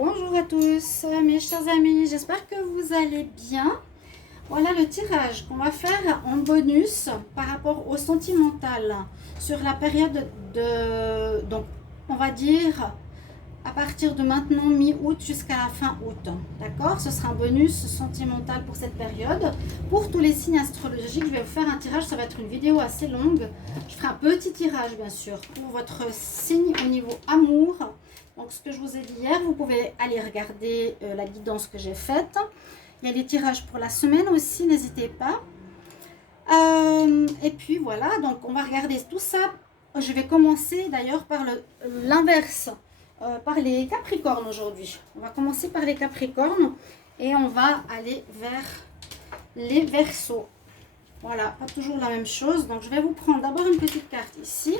Bonjour à tous mes chers amis, j'espère que vous allez bien. Voilà le tirage qu'on va faire en bonus par rapport au sentimental sur la période de, donc on va dire à partir de maintenant mi-août jusqu'à la fin août. D'accord? Ce sera un bonus sentimental pour cette période. Pour tous les signes astrologiques, je vais vous faire un tirage, ça va être une vidéo assez longue. Je ferai un petit tirage bien sûr pour votre signe au niveau amour. Donc ce que je vous ai dit hier, vous pouvez aller regarder la guidance que j'ai faite. Il y a les tirages pour la semaine aussi, n'hésitez pas. Et puis voilà, donc on va regarder tout ça. Je vais commencer d'ailleurs par l'inverse, par les Capricornes aujourd'hui. On va commencer par les Capricornes et on va aller vers les Verseaux. Voilà, pas toujours la même chose. Donc je vais vous prendre d'abord une petite carte ici.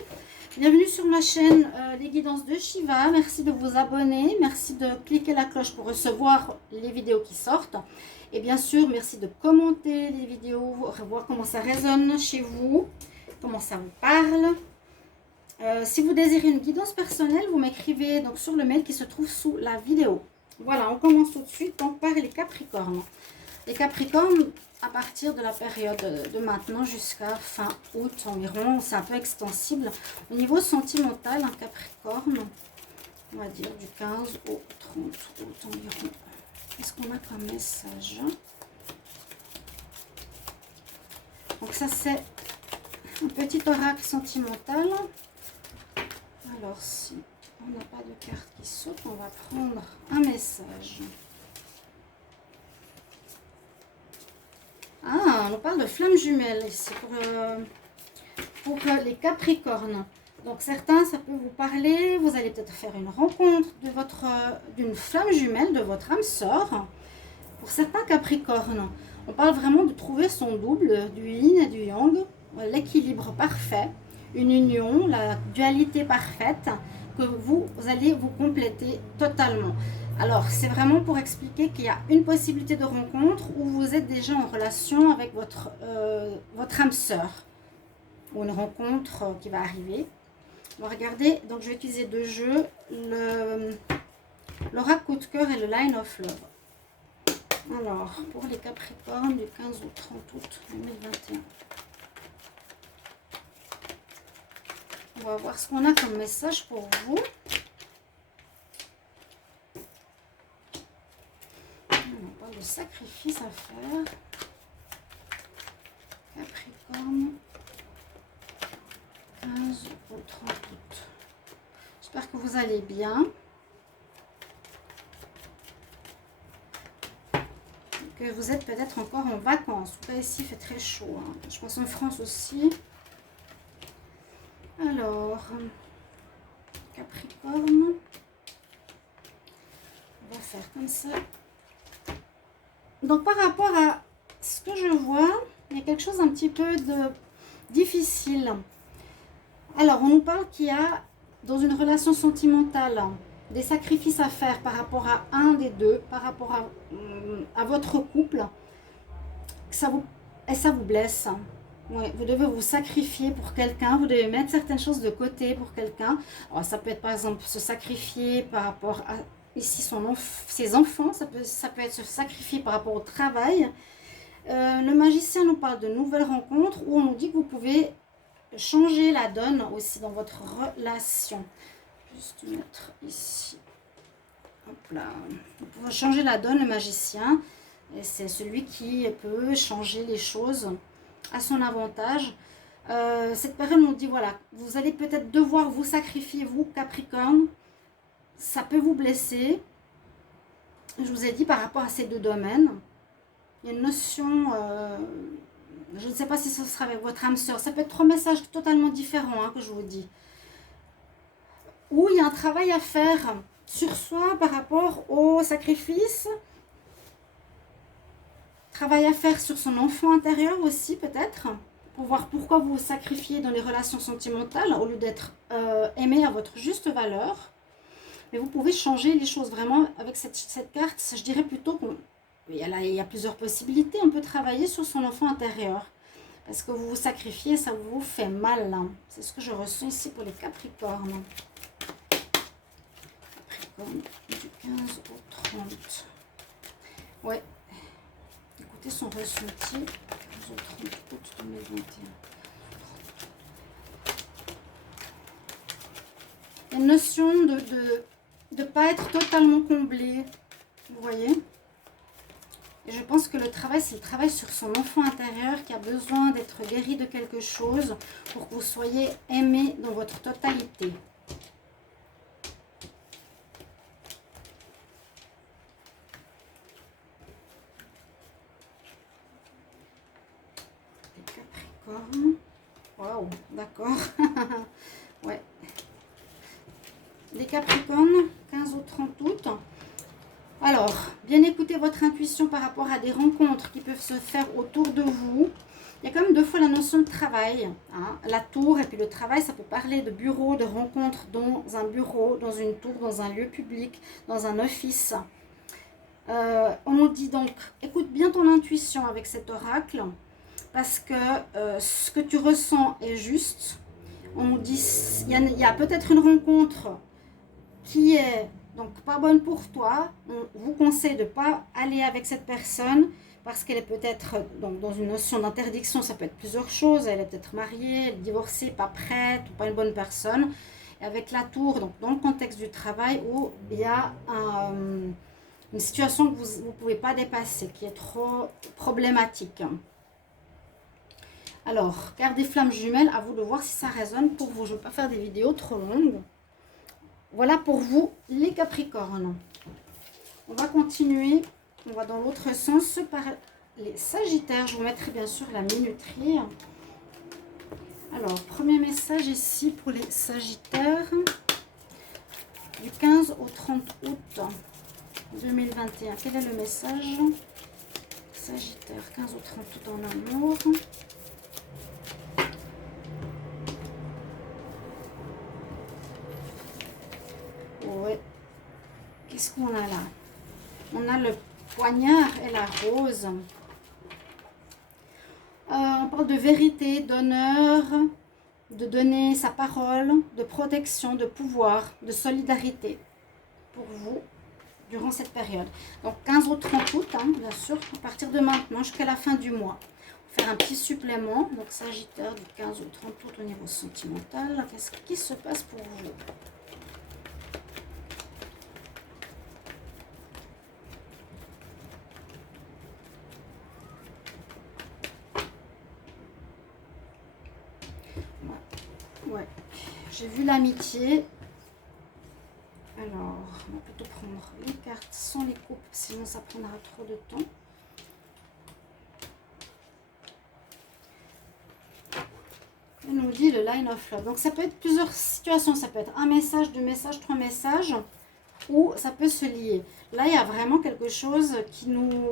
Bienvenue sur ma chaîne Les Guidances de Shiva. Merci de vous abonner. Merci de cliquer la cloche pour recevoir les vidéos qui sortent. Et bien sûr, merci de commenter les vidéos, voir comment ça résonne chez vous, comment ça vous parle. Si vous désirez une guidance personnelle, vous m'écrivez donc sur le mail qui se trouve sous la vidéo. Voilà, on commence tout de suite donc par les Capricornes. Les Capricornes, à partir de la période de maintenant jusqu'à fin août environ, c'est un peu extensible. Au niveau sentimental, un Capricorne, on va dire du 15 au 30 août environ. Qu'est-ce qu'on a comme message? Donc ça c'est un petit oracle sentimental. Alors si on n'a pas de carte qui saute, on va prendre un message. Ah, on nous parle de flammes jumelles ici pour les Capricornes. Donc certains, ça peut vous parler, vous allez peut-être faire une rencontre d'une flamme jumelle de votre âme sœur. Pour certains Capricornes, on parle vraiment de trouver son double, du yin et du yang, l'équilibre parfait, une union, la dualité parfaite, que vous allez vous compléter totalement. Alors, c'est vraiment pour expliquer qu'il y a une possibilité de rencontre où vous êtes déjà en relation avec votre âme sœur, ou une rencontre qui va arriver. On va regarder, donc je vais utiliser deux jeux, l'oracle coup de cœur et le line of love. Alors, pour les Capricornes du 15 au 30 août 2021. On va voir ce qu'on a comme message pour vous. On parle de sacrifice à faire. Capricorne, 15 au 30 août. J'espère que vous allez bien. Que vous êtes peut-être encore en vacances. En tout cas, ici, il fait très chaud. Hein. Je pense en France aussi. Alors, Capricorne. On va faire comme ça. Donc, par rapport à ce que je vois, il y a quelque chose un petit peu de difficile. Alors, on nous parle qu'il y a, dans une relation sentimentale, des sacrifices à faire par rapport à un des deux, par rapport à votre couple, ça vous blesse. Ouais, vous devez vous sacrifier pour quelqu'un, vous devez mettre certaines choses de côté pour quelqu'un. Ça peut être par exemple se sacrifier par rapport à ici ses enfants, ça peut être se sacrifier par rapport au travail. Le magicien nous parle de nouvelles rencontres où on nous dit que vous pouvez changer la donne aussi dans votre relation. Juste mettre ici. Hop là. Vous pouvez changer la donne, le magicien. Et c'est celui qui peut changer les choses à son avantage. Cette période nous dit, voilà, vous allez peut-être devoir vous sacrifier, vous, Capricorne. Ça peut vous blesser. Je vous ai dit par rapport à ces deux domaines. Il y a une notion, je ne sais pas si ce sera avec votre âme sœur. Ça peut être trois messages totalement différents hein, que je vous dis. Où il y a un travail à faire sur soi par rapport au sacrifice. Travail à faire sur son enfant intérieur aussi peut-être. Pour voir pourquoi vous vous sacrifiez dans les relations sentimentales au lieu d'être aimé à votre juste valeur. Mais vous pouvez changer les choses vraiment avec cette carte. Je dirais plutôt qu'il y a plusieurs possibilités. On peut travailler sur son enfant intérieur. Parce que vous vous sacrifiez, ça vous fait mal. Hein. C'est ce que je ressens ici pour les Capricornes. Capricorne du 15 au 30. Ouais. Écoutez son ressenti. 15 au 30 août 2021. Il y a une notion de ne pas être totalement comblé. Vous voyez? Et je pense que le travail, c'est le travail sur son enfant intérieur qui a besoin d'être guéri de quelque chose pour que vous soyez aimé dans votre totalité. Les Capricornes. Waouh, d'accord. Ouais. Les Capricornes, 15 au 30 août. Alors, bien écoutez votre intuition par rapport à des rencontres qui peuvent se faire autour de vous. Il y a quand même deux fois la notion de travail. Hein. La tour et puis le travail, ça peut parler de bureau, de rencontres dans un bureau, dans une tour, dans un lieu public, dans un office. On nous dit donc, écoute bien ton intuition avec cet oracle, parce que ce que tu ressens est juste. On nous dit, il y a peut-être une rencontre qui est donc pas bonne pour toi. On vous conseille de ne pas aller avec cette personne parce qu'elle est peut-être dans une notion d'interdiction. Ça peut être plusieurs choses. Elle est peut-être mariée, elle est divorcée, pas prête ou pas une bonne personne. Et avec la tour, donc dans le contexte du travail où il y a une situation que vous ne pouvez pas dépasser, qui est trop problématique. Alors, carte des flammes jumelles, à vous de voir si ça résonne pour vous. Je ne veux pas faire des vidéos trop longues. Voilà pour vous, les Capricornes. On va continuer. On va dans l'autre sens par les Sagittaires. Je vous mettrai bien sûr la minuterie. Alors, premier message ici pour les Sagittaires. Du 15 au 30 août 2021. Quel est le message? Sagittaire, 15 au 30 août en amour. Ouais. Qu'est-ce qu'on a là? On a le poignard et la rose. On parle de vérité, d'honneur, de donner sa parole, de protection, de pouvoir, de solidarité pour vous durant cette période. Donc 15 au 30 août, hein, bien sûr, à partir de maintenant jusqu'à la fin du mois. Faire un petit supplément. Donc Sagittaire du 15 au 30 août au niveau sentimental. Qu'est-ce qui se passe pour vous? Ouais, j'ai vu l'amitié. Alors, on va plutôt prendre les cartes sans les coupes, sinon ça prendra trop de temps. On nous dit le line of love. Donc ça peut être plusieurs situations. Ça peut être un message, deux messages, trois messages, ou ça peut se lier. Là, il y a vraiment quelque chose qui nous...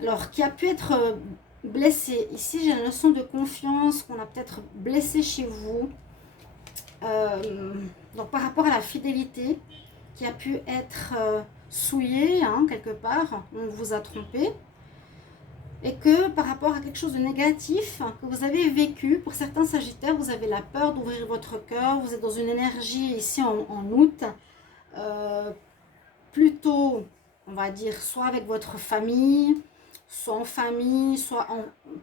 Alors, qui a pu être blessé. Ici, j'ai la notion de confiance qu'on a peut-être blessé chez vous. Donc, par rapport à la fidélité qui a pu être souillée, hein, quelque part, on vous a trompé. Et que par rapport à quelque chose de négatif que vous avez vécu, pour certains Sagittaires, vous avez la peur d'ouvrir votre cœur. Vous êtes dans une énergie ici en août, plutôt, on va dire, soit avec votre famille, soit en famille, soit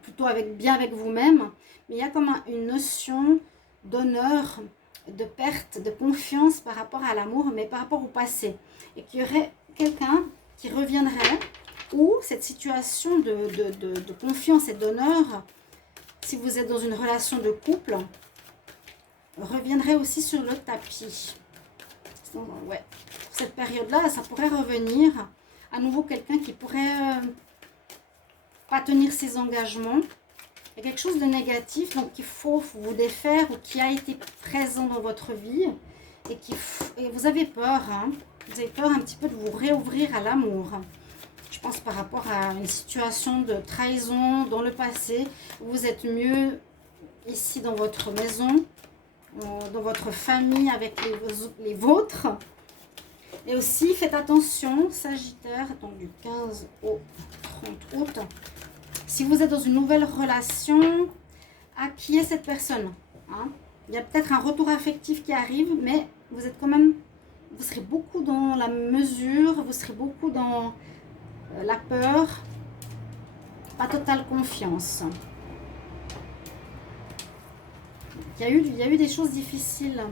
plutôt bien avec vous-même. Mais il y a comme une notion d'honneur, de perte, de confiance par rapport à l'amour, mais par rapport au passé. Et qu'il y aurait quelqu'un qui reviendrait, ou cette situation de confiance et d'honneur, si vous êtes dans une relation de couple, reviendrait aussi sur le tapis. Donc, ouais, pour cette période-là, ça pourrait revenir à nouveau quelqu'un qui pourrait pas tenir ses engagements. Il y a quelque chose de négatif, donc il faut vous défaire, ou qui a été présent dans votre vie, et vous avez peur, hein, vous avez peur un petit peu de vous réouvrir à l'amour. Je pense par rapport à une situation de trahison dans le passé, vous êtes mieux ici dans votre maison, dans votre famille avec les vôtres. Et aussi, faites attention, Sagittaire, donc du 15 au 30 août, si vous êtes dans une nouvelle relation, à qui est cette personne, hein? Il y a peut-être un retour affectif qui arrive, mais vous êtes quand même vous serez beaucoup dans la mesure, vous serez beaucoup dans la peur, pas totale confiance. Il y a eu des choses difficiles.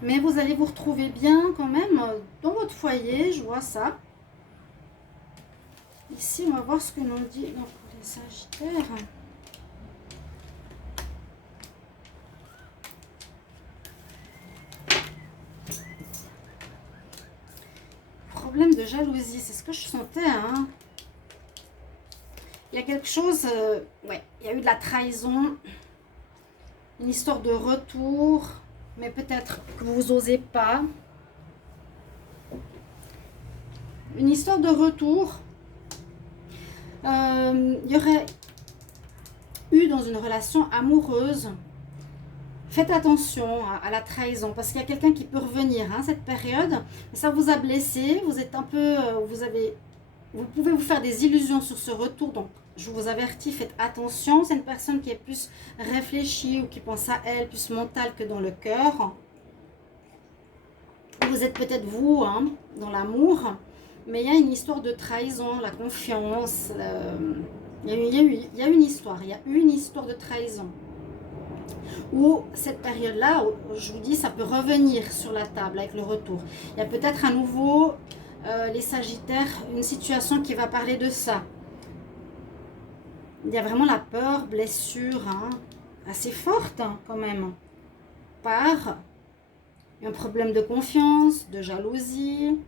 Mais vous allez vous retrouver bien quand même dans votre foyer, je vois ça. Ici, on va voir ce que l'on dit donc, pour les Sagittaires. Problème de jalousie, c'est ce que je sentais, hein. Il y a quelque chose, ouais, il y a eu de la trahison, une histoire de retour, mais peut-être que vous n'osez pas. Une histoire de retour. Il y aurait eu dans une relation amoureuse. Faites attention à la trahison parce qu'il y a quelqu'un qui peut revenir, hein, cette période. Ça vous a blessé, vous êtes un peu, vous pouvez vous faire des illusions sur ce retour. Donc, je vous avertis, faites attention. C'est une personne qui est plus réfléchie ou qui pense à elle, plus mentale que dans le cœur. Vous êtes peut-être vous, hein, dans l'amour, mais il y a une histoire de trahison, la confiance. Il y a eu une histoire, il y a eu une histoire de trahison. Ou cette période-là, je vous dis, ça peut revenir sur la table avec le retour. Il y a peut-être à nouveau, les Sagittaires, une situation qui va parler de ça. Il y a vraiment la peur, blessure, hein, assez forte, hein, quand même, par un problème de confiance, de jalousie.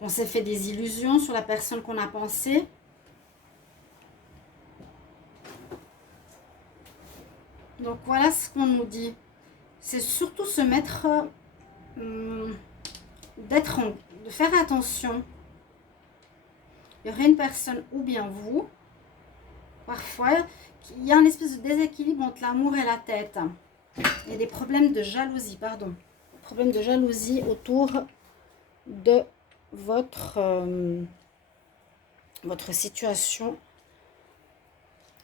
On s'est fait des illusions sur la personne qu'on a pensée. Donc voilà ce qu'on nous dit. C'est surtout se mettre, de faire attention. Il y aurait une personne ou bien vous, parfois, il y a une espèce de déséquilibre entre l'amour et la tête. Il y a des problèmes de jalousie, pardon. Problèmes de jalousie autour de votre situation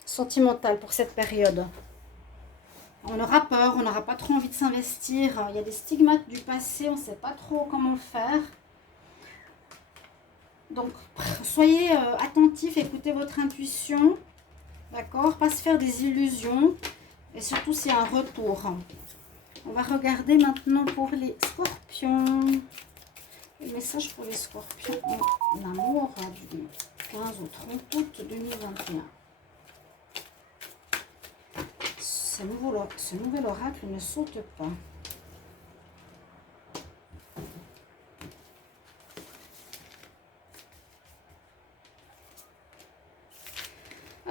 sentimentale pour cette période. On aura peur, on n'aura pas trop envie de s'investir. Il y a des stigmates du passé, on ne sait pas trop comment faire. Donc, soyez attentifs, écoutez votre intuition. D'accord? Pas se faire des illusions. Et surtout, s'il y a un retour. On va regarder maintenant pour les scorpions. Le message pour les scorpions en amour du 15 au 30 août 2021. Ce nouvel oracle ne saute pas.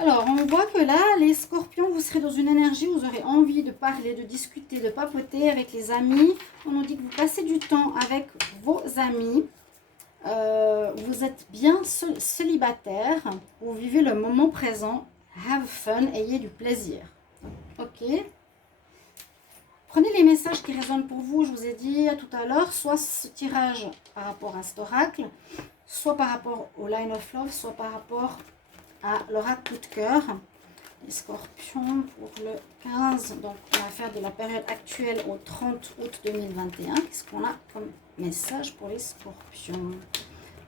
Alors, on voit que là, les scorpions, vous serez dans une énergie où vous aurez envie de parler, de discuter, de papoter avec les amis. On nous dit que vous passez du temps avec vos amis. Vous êtes bien célibataire. Vous vivez le moment présent. Have fun, ayez du plaisir. Ok. Prenez les messages qui résonnent pour vous. Je vous ai dit tout à l'heure, soit ce tirage par rapport à cet oracle, soit par rapport au Line of Love, soit par rapport à l'oracle coup de cœur. Les scorpions pour le 15. Donc, on va faire de la période actuelle au 30 août 2021. Qu'est-ce qu'on a comme message pour les scorpions?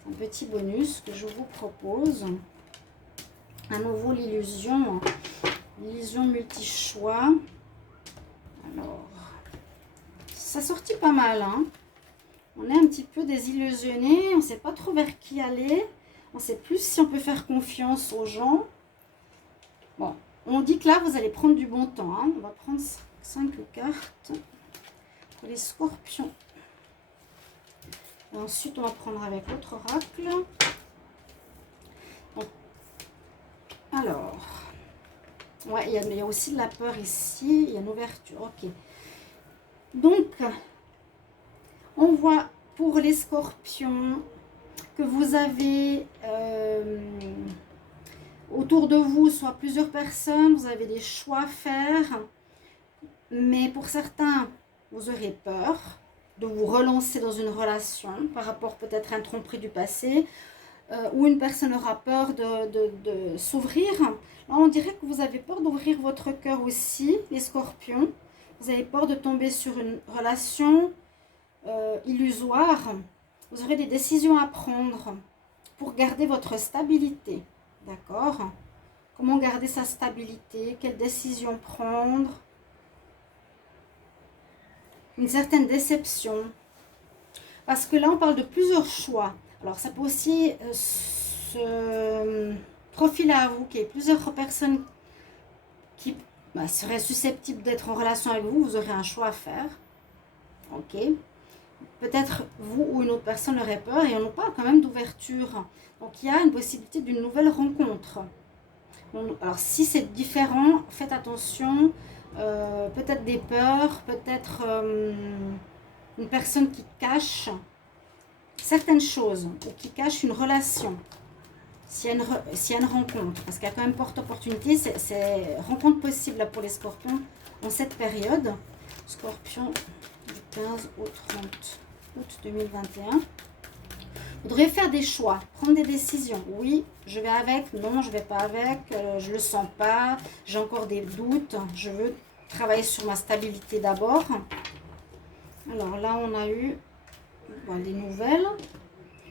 Un petit bonus que je vous propose. À nouveau, l'illusion multi-choix. Alors, ça sortit pas mal, hein. On est un petit peu désillusionné, on ne sait pas trop vers qui aller. On ne sait plus si on peut faire confiance aux gens. Bon, on dit que là, vous allez prendre du bon temps, hein. On va prendre 5 cartes pour les scorpions. Et ensuite, on va prendre avec l'autre oracle. Bon. Alors, ouais, il y a aussi de la peur ici. Il y a une ouverture. Ok. Donc, on voit pour les scorpions que vous avez autour de vous soit plusieurs personnes, vous avez des choix à faire, mais pour certains, vous aurez peur de vous relancer dans une relation par rapport peut-être à une tromperie du passé, ou une personne aura peur de s'ouvrir. Là, on dirait que vous avez peur d'ouvrir votre cœur aussi, les scorpions. vous avez peur de tomber sur une relation illusoire. Vous aurez des décisions à prendre pour garder votre stabilité. D'accord? Comment garder sa stabilité? Quelles décisions prendre? Une certaine déception. Parce que là, on parle de plusieurs choix. Alors, ça peut aussi se profiler à vous qu'il y ait plusieurs personnes qui seraient susceptibles d'être en relation avec vous. Vous aurez un choix à faire. Ok? Peut-être vous ou une autre personne aurait peur. Et on nous parle quand même d'ouverture. Donc, il y a une possibilité d'une nouvelle rencontre. Alors, si c'est différent, faites attention. Peut-être des peurs, peut-être une personne qui cache certaines choses ou qui cache une relation. S'il y a une rencontre, parce qu'il y a quand même porte-opportunité, c'est rencontre possible pour les scorpions en cette période. Scorpion du 15 au 30 août 2021. Vous devrez faire des choix, prendre des décisions. Oui, je vais avec, non, je ne vais pas avec, je ne le sens pas, j'ai encore des doutes, je veux travailler sur ma stabilité d'abord. Alors là, on a eu les nouvelles.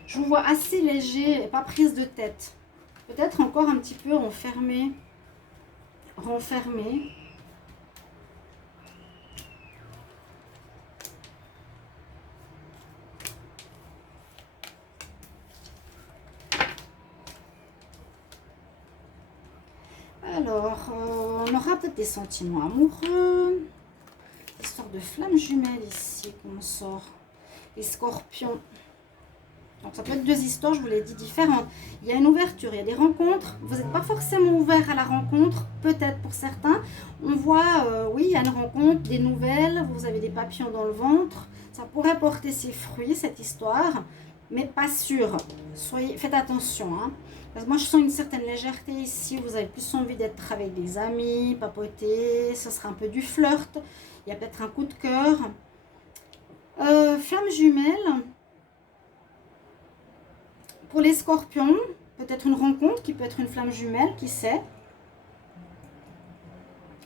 Je vous vois assez léger, pas prise de tête. Peut-être encore un petit peu renfermé. Alors, on aura peut-être des sentiments amoureux. Histoire de flamme jumelle ici qu'on sort. Les scorpions. Donc ça peut être deux histoires, je vous l'ai dit, différentes. Il y a une ouverture, il y a des rencontres. Vous n'êtes pas forcément ouvert à la rencontre, peut-être pour certains. On voit, oui, il y a une rencontre, des nouvelles, vous avez des papillons dans le ventre. Ça pourrait porter ses fruits, cette histoire, mais pas sûr. Faites attention. Hein. Parce que moi, je sens une certaine légèreté ici. Vous avez plus envie d'être avec des amis, papoter. Ce sera un peu du flirt. Il y a peut-être un coup de cœur. Flamme jumelle. Pour les scorpions, peut-être une rencontre qui peut être une flamme jumelle, qui sait.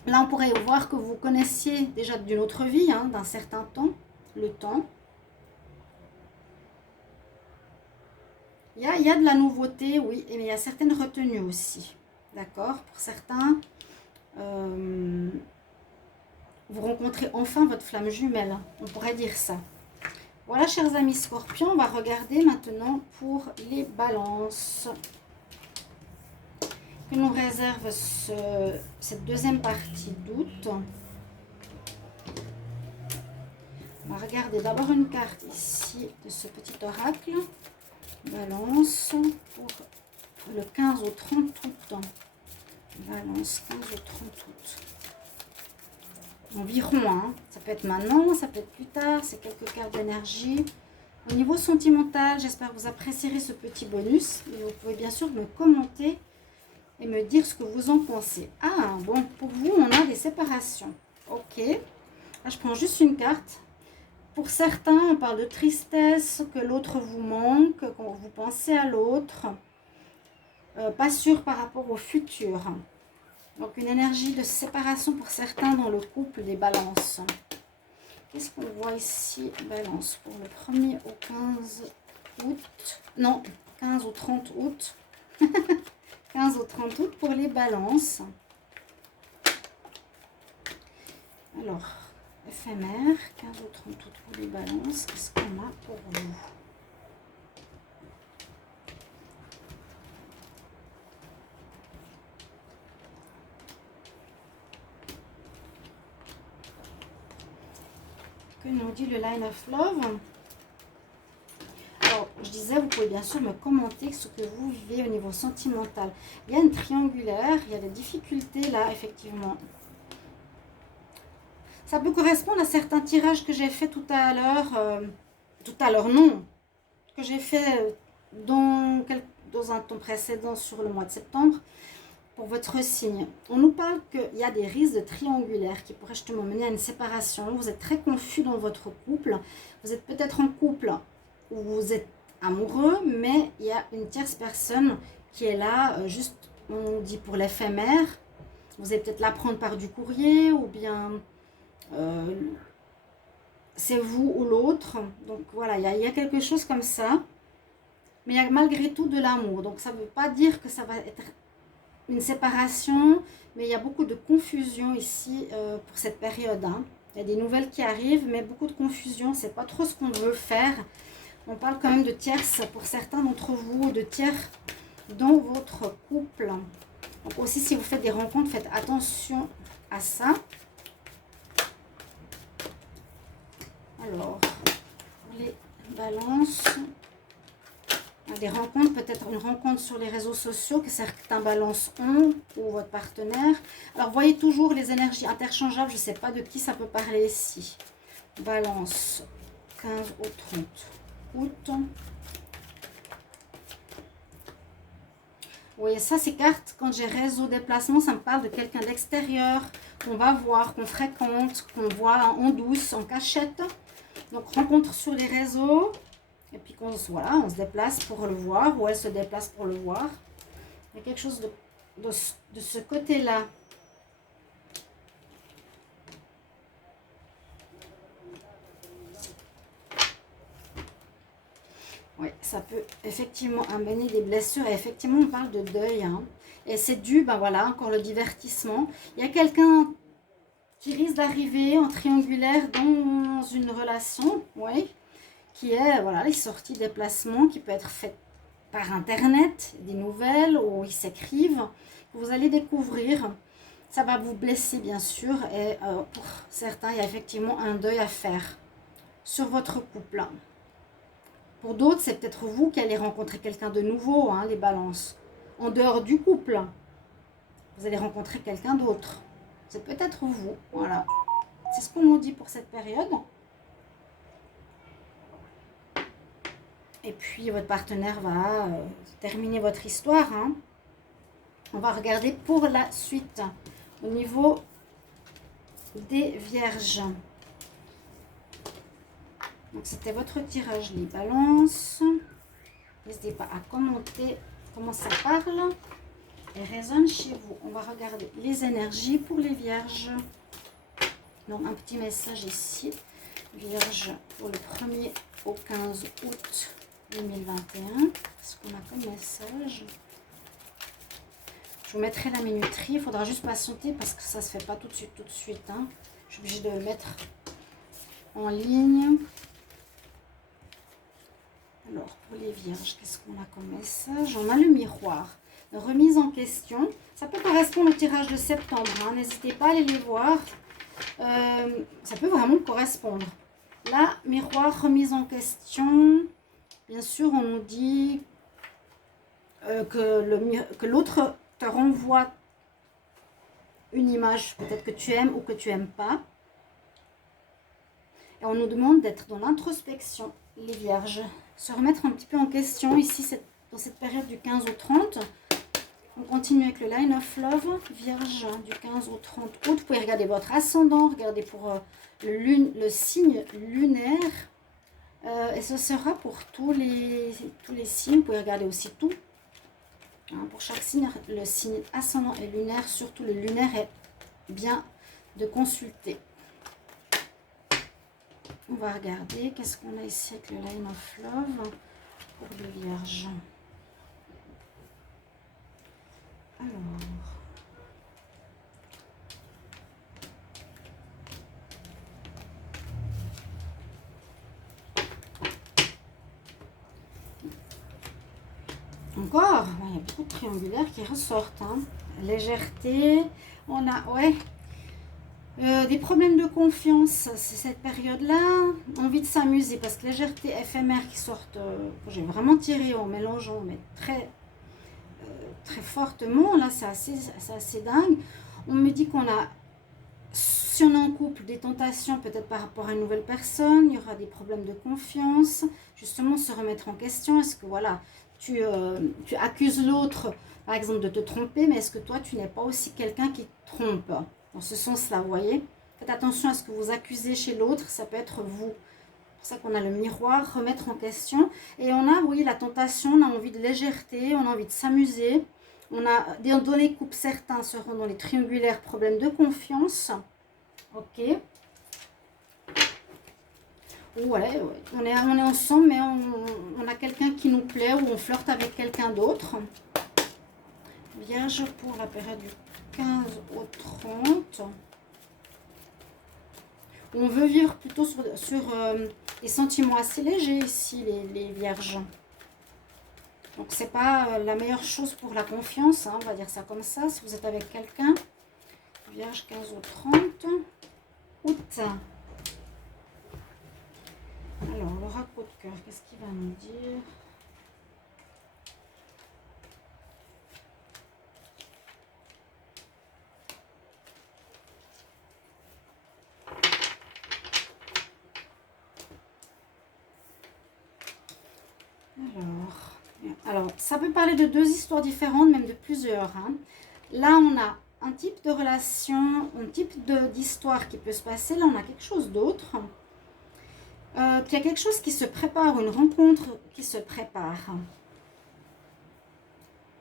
Là, on pourrait voir que vous connaissiez déjà d'une autre vie, hein, d'un certain temps, le temps. Il y a de la nouveauté, oui, mais il y a certaines retenues aussi. D'accord? Pour certains, vous rencontrez enfin votre flamme jumelle, on pourrait dire ça. Voilà, chers amis scorpions, on va regarder maintenant pour les balances. Que nous réserve cette deuxième partie d'août. On va regarder d'abord une carte ici de ce petit oracle. Balance pour le 15 au 30 août. Balance 15 au 30 août. Environ, hein. Ça peut être maintenant, ça peut être plus tard, c'est quelques cartes d'énergie. Au niveau sentimental, j'espère que vous apprécierez ce petit bonus. Et vous pouvez bien sûr me commenter et me dire ce que vous en pensez. Ah, bon, pour vous, on a des séparations. Ok. Là, je prends juste une carte. Pour certains, on parle de tristesse, que l'autre vous manque, quand vous pensez à l'autre. Pas sûr par rapport au futur. Donc, une énergie de séparation pour certains dans le couple des balances. Qu'est-ce qu'on voit ici? Balance pour le 1er au 15 août. Non, 15 au 30 août. 15 au 30 août pour les balances. Alors, éphémère, 15 au 30 août pour les balances. Qu'est-ce qu'on a pour vous? Que nous dit le Line of Love? Alors, je disais, vous pouvez bien sûr me commenter ce que vous vivez au niveau sentimental. Il y a une triangulaire, il y a des difficultés là, effectivement. Ça peut correspondre à certains tirages que j'ai fait tout à l'heure, non, que j'ai fait dans un temps précédent sur le mois de septembre. Pour votre signe, on nous parle qu'il y a des risques de triangulaire qui pourraient justement mener à une séparation. Vous êtes très confus dans votre couple. Vous êtes peut-être en couple où vous êtes amoureux, mais il y a une tierce personne qui est là, juste, on dit pour l'éphémère. Vous allez peut-être la prendre par du courrier ou bien c'est vous ou l'autre. Donc voilà, il y a quelque chose comme ça. Mais il y a malgré tout de l'amour. Donc ça ne veut pas dire que ça va être une séparation, mais il y a beaucoup de confusion ici pour cette période. Hein. Il y a des nouvelles qui arrivent, mais beaucoup de confusion. C'est pas trop ce qu'on veut faire. On parle quand même de tierces pour certains d'entre vous, de tiers dans votre couple. Donc aussi, si vous faites des rencontres, faites attention à ça. Alors, pour les balances, des rencontres, peut-être une rencontre sur les réseaux sociaux que certains balances ont, ou votre partenaire. Alors, voyez toujours les énergies interchangeables. Je ne sais pas de qui ça peut parler ici. Balance, 15 au 30 août. Oui, ça, ces cartes, quand j'ai réseau déplacement, ça me parle de quelqu'un d'extérieur, qu'on va voir, qu'on fréquente, qu'on voit en douce, en cachette. Donc, rencontre sur les réseaux. Et puis, voilà, on se déplace pour le voir, ou elle se déplace pour le voir. Il y a quelque chose de ce côté-là. Oui, ça peut effectivement amener des blessures. Et effectivement, on parle de deuil. Hein. Et c'est dû, ben voilà, encore le divertissement. Il y a quelqu'un qui risque d'arriver en triangulaire dans une relation, oui, qui est, voilà, les sorties déplacements qui peut être faites par Internet, des nouvelles, où ils s'écrivent, que vous allez découvrir. Ça va vous blesser, bien sûr. Et pour certains, il y a effectivement un deuil à faire sur votre couple. Pour d'autres, c'est peut-être vous qui allez rencontrer quelqu'un de nouveau, hein, les balances. En dehors du couple, vous allez rencontrer quelqu'un d'autre. C'est peut-être vous, voilà. C'est ce qu'on nous dit pour cette période. Et puis, votre partenaire va terminer votre histoire. Hein. On va regarder pour la suite. Au niveau des vierges. Donc, c'était votre tirage, les balances. N'hésitez pas à commenter comment ça parle et résonne chez vous. On va regarder les énergies pour les vierges. Donc, un petit message ici. Vierge pour le 1er au 15 août 2021. Qu'est-ce qu'on a comme message? Je vous mettrai la minuterie. Il faudra juste patienter parce que ça ne se fait pas tout de suite. Hein. Je suis obligée de le mettre en ligne. Alors, pour les vierges, qu'est-ce qu'on a comme message? On a le miroir. Remise en question. Ça peut correspondre au tirage de septembre. Hein. N'hésitez pas à aller les voir. Ça peut vraiment correspondre. Là, miroir, remise en question. Bien sûr, on nous dit que l'autre te renvoie une image, peut-être que tu aimes ou que tu n'aimes pas. Et on nous demande d'être dans l'introspection, les vierges. Se remettre un petit peu en question ici, dans cette période du 15 au 30. On continue avec le Line of Love, vierge du 15 au 30 août. Vous pouvez regarder votre ascendant, regardez pour le signe lunaire. Et ce sera pour tous les signes. Vous pouvez regarder aussi tout. Hein, pour chaque signe, le signe ascendant et lunaire, surtout le lunaire est bien de consulter. On va regarder qu'est-ce qu'on a ici avec le Line of Love pour les vierges. Alors, encore, il y a beaucoup de triangulaires qui ressortent. Hein. Légèreté, on a, ouais, des problèmes de confiance, c'est cette période-là. Envie de s'amuser parce que légèreté éphémère qui sortent, que j'ai vraiment tiré en mélangeant, mais très fortement. Là, c'est assez dingue. On me dit qu'on a, si on est en couple, des tentations peut-être par rapport à une nouvelle personne. Il y aura des problèmes de confiance. Justement, se remettre en question. Est-ce que, voilà, tu accuses l'autre, par exemple, de te tromper, mais est-ce que toi, tu n'es pas aussi quelqu'un qui te trompe? Dans ce sens-là, vous voyez. Faites attention à ce que vous accusez chez l'autre. Ça peut être vous. C'est pour ça qu'on a le miroir, remettre en question. Et on a, oui, la tentation, on a envie de légèreté, on a envie de s'amuser. On a, dans les couples, certains seront dans les triangulaires, problèmes de confiance. Ok. Ouais, on est ensemble, mais on a quelqu'un qui nous plaît ou on flirte avec quelqu'un d'autre. Vierge pour la période du 15 au 30. On veut vivre plutôt sur des sentiments assez légers ici, les vierges. Donc, c'est pas la meilleure chose pour la confiance, hein, on va dire ça comme ça, si vous êtes avec quelqu'un. Vierge 15 au 30 août. Alors, l'oracle de cœur, qu'est-ce qu'il va nous dire? Alors, ça peut parler de deux histoires différentes, même de plusieurs. Hein. Là, on a un type de relation, un type d'histoire qui peut se passer. Là, on a quelque chose d'autre. Il y a quelque chose qui se prépare, une rencontre qui se prépare.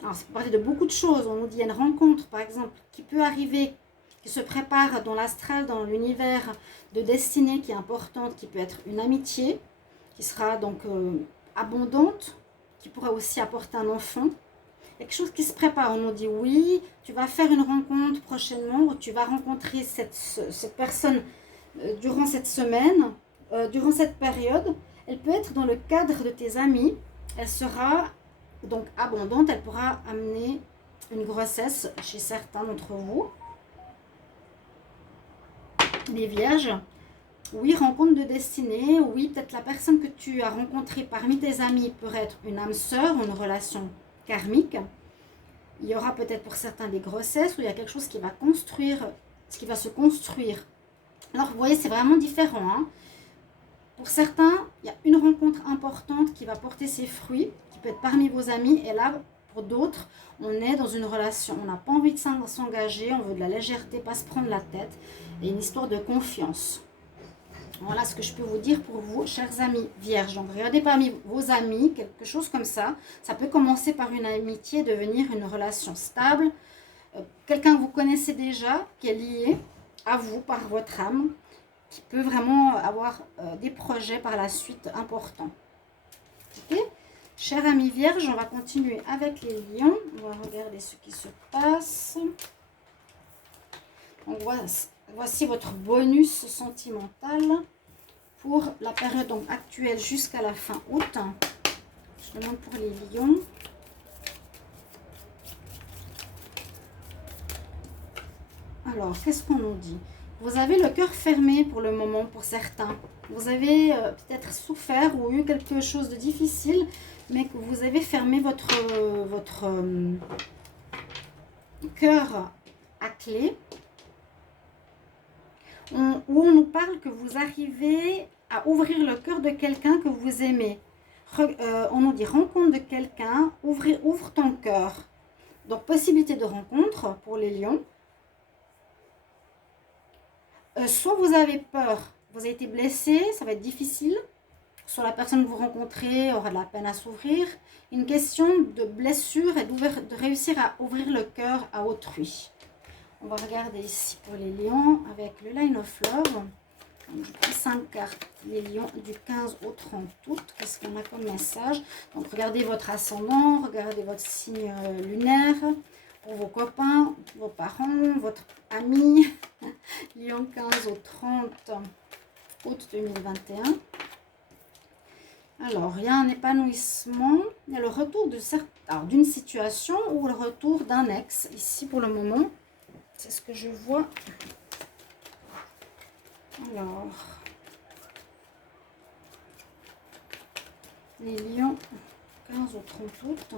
Alors, ça peut parler de beaucoup de choses. On nous dit il y a une rencontre, par exemple, qui peut arriver, qui se prépare dans l'astral, dans l'univers de destinée qui est importante, qui peut être une amitié, qui sera donc abondante, qui pourrait aussi apporter un enfant. Quelque chose qui se prépare. On nous dit oui, tu vas faire une rencontre prochainement, ou tu vas rencontrer cette personne durant cette semaine, durant cette période. Elle peut être dans le cadre de tes amis. Elle sera donc abondante. Elle pourra amener une grossesse chez certains d'entre vous. Les vierges. Oui, rencontre de destinée. Oui, peut-être la personne que tu as rencontrée parmi tes amis pourrait être une âme sœur ou une relation karmique. Il y aura peut-être pour certains des grossesses où il y a quelque chose qui va se construire. Alors, vous voyez, c'est vraiment différent. Hein. Pour certains, il y a une rencontre importante qui va porter ses fruits, qui peut être parmi vos amis. Et là, pour d'autres, on est dans une relation. On n'a pas envie de s'engager, on veut de la légèreté, pas se prendre la tête. Et une histoire de confiance. Voilà ce que je peux vous dire pour vous, chers amis vierges. Donc, regardez parmi vos amis, quelque chose comme ça. Ça peut commencer par une amitié, devenir une relation stable. Quelqu'un que vous connaissez déjà, qui est lié à vous par votre âme, qui peut vraiment avoir des projets par la suite importants. Ok ? Chers amis vierges, on va continuer avec les lions. On va regarder ce qui se passe. Donc, voici votre bonus sentimental pour la période donc actuelle jusqu'à la fin août. Je demande pour les lions. Alors, qu'est-ce qu'on nous dit? Vous avez le cœur fermé pour le moment, pour certains. Vous avez peut-être souffert ou eu quelque chose de difficile, mais que vous avez fermé votre cœur à clé. Où on nous parle que vous arrivez à ouvrir le cœur de quelqu'un que vous aimez. On nous dit rencontre de quelqu'un, ouvre ton cœur. Donc, possibilité de rencontre pour les lions. Soit vous avez peur, vous avez été blessé, ça va être difficile. Soit la personne que vous rencontrez aura de la peine à s'ouvrir. Une question de blessure et de réussir à ouvrir le cœur à autrui. On va regarder ici pour les lions avec le Line of Love. Donc, je prends 5 cartes, les lions du 15 au 30 août. Qu'est-ce qu'on a comme message? Donc, regardez votre ascendant, regardez votre signe lunaire pour vos copains, vos parents, votre ami. Lion 15 au 30 août 2021. Alors, il y a un épanouissement. Il y a le retour d'une situation ou le retour d'un ex ici pour le moment. C'est ce que je vois. Alors, les lions, 15 au 30 août.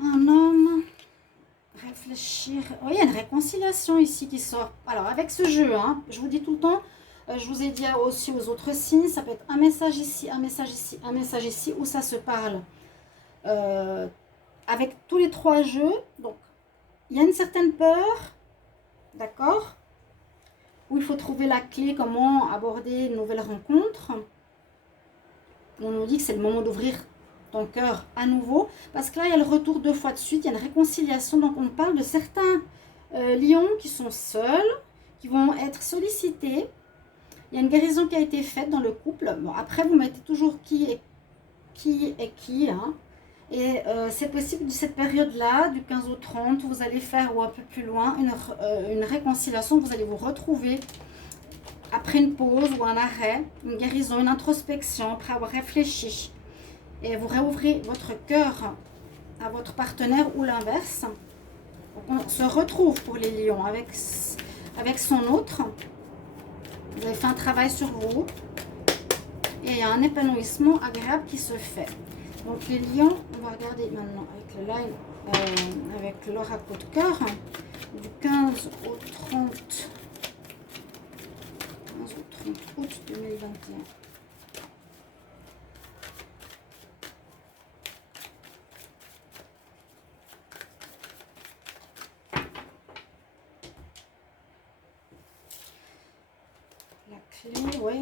Un homme, réfléchir. Oh, il y a une réconciliation ici qui sort. Alors, avec ce jeu, hein, je vous dis tout le temps, je vous ai dit aussi aux autres signes, ça peut être un message ici, un message ici, un message ici, où ça se parle. Avec tous les 3 jeux, donc, il y a une certaine peur, d'accord, où il faut trouver la clé, comment aborder une nouvelle rencontre. On nous dit que c'est le moment d'ouvrir ton cœur à nouveau. Parce que là, il y a le retour 2 fois de suite. Il y a une réconciliation. Donc, on parle de certains lions qui sont seuls, qui vont être sollicités. Il y a une guérison qui a été faite dans le couple. Bon, après, vous mettez toujours qui est qui. Hein. Et c'est possible de cette période-là, du 15 au 30, vous allez faire, ou un peu plus loin, une réconciliation. Vous allez vous retrouver après une pause ou un arrêt, une guérison, une introspection, après avoir réfléchi. Et vous réouvrez votre cœur à votre partenaire ou l'inverse. On se retrouve pour les lions avec son autre. Vous avez fait un travail sur vous. Et il y a un épanouissement agréable qui se fait. Donc les lions, on va regarder maintenant avec le line, avec l'oracle de cœur, du 15 au 30 août 2021.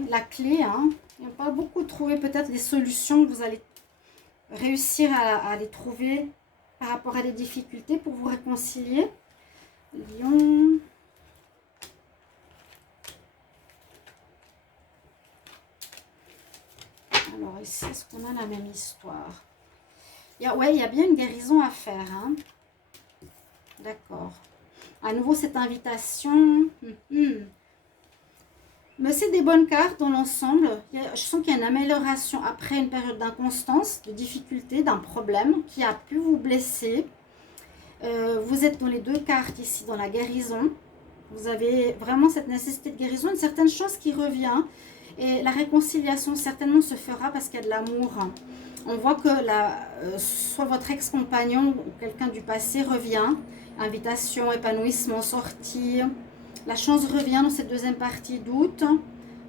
La clé, hein. Il n'y a pas beaucoup trouvé peut-être des solutions. Vous allez réussir à les trouver par rapport à des difficultés pour vous réconcilier. Lion. Alors ici, est-ce qu'on a la même histoire? Il y a bien une guérison à faire. Hein. D'accord. À nouveau, cette invitation. Mais c'est des bonnes cartes dans l'ensemble. Je sens qu'il y a une amélioration après une période d'inconstance, de difficulté, d'un problème qui a pu vous blesser. Vous êtes dans les 2 cartes ici, dans la guérison. Vous avez vraiment cette nécessité de guérison, une certaine chose qui revient. Et la réconciliation certainement se fera parce qu'il y a de l'amour. On voit que soit votre ex-compagnon ou quelqu'un du passé revient. Invitation, épanouissement, sortie. La chance revient dans cette deuxième partie d'août.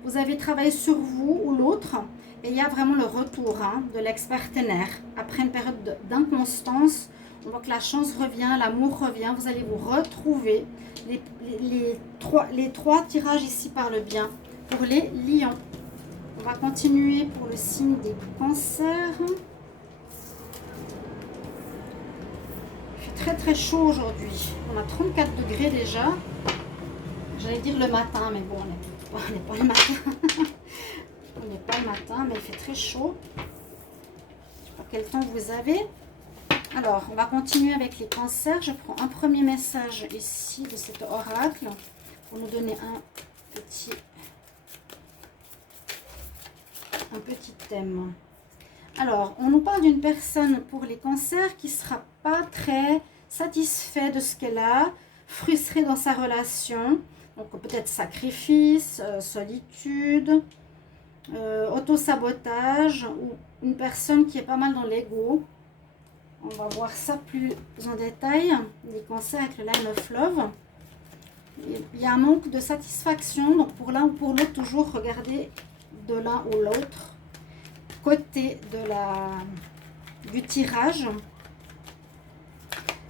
Vous avez travaillé sur vous ou l'autre. Et il y a vraiment le retour de l'ex-partenaire. Après une période d'inconstance, on voit que la chance revient, l'amour revient. Vous allez vous retrouver. Les trois tirages ici parlent bien pour les lions. On va continuer pour le signe des cancers. Il fait très très chaud aujourd'hui. On a 34 degrés déjà. J'allais dire le matin, mais bon, on n'est pas le matin. On n'est pas le matin, mais il fait très chaud. Je ne sais pas quel temps vous avez. Alors, on va continuer avec les cancers. Je prends un premier message ici de cet oracle pour nous donner un petit thème. Alors, on nous parle d'une personne pour les cancers qui ne sera pas très satisfait de ce qu'elle a, frustrée dans sa relation. Donc peut-être sacrifice, solitude, autosabotage ou une personne qui est pas mal dans l'ego. On va voir ça plus en détail. Les cancers avec le Line of Love. Il y a un manque de satisfaction. Donc pour l'un ou pour l'autre, toujours regarder de l'un ou l'autre côté du tirage.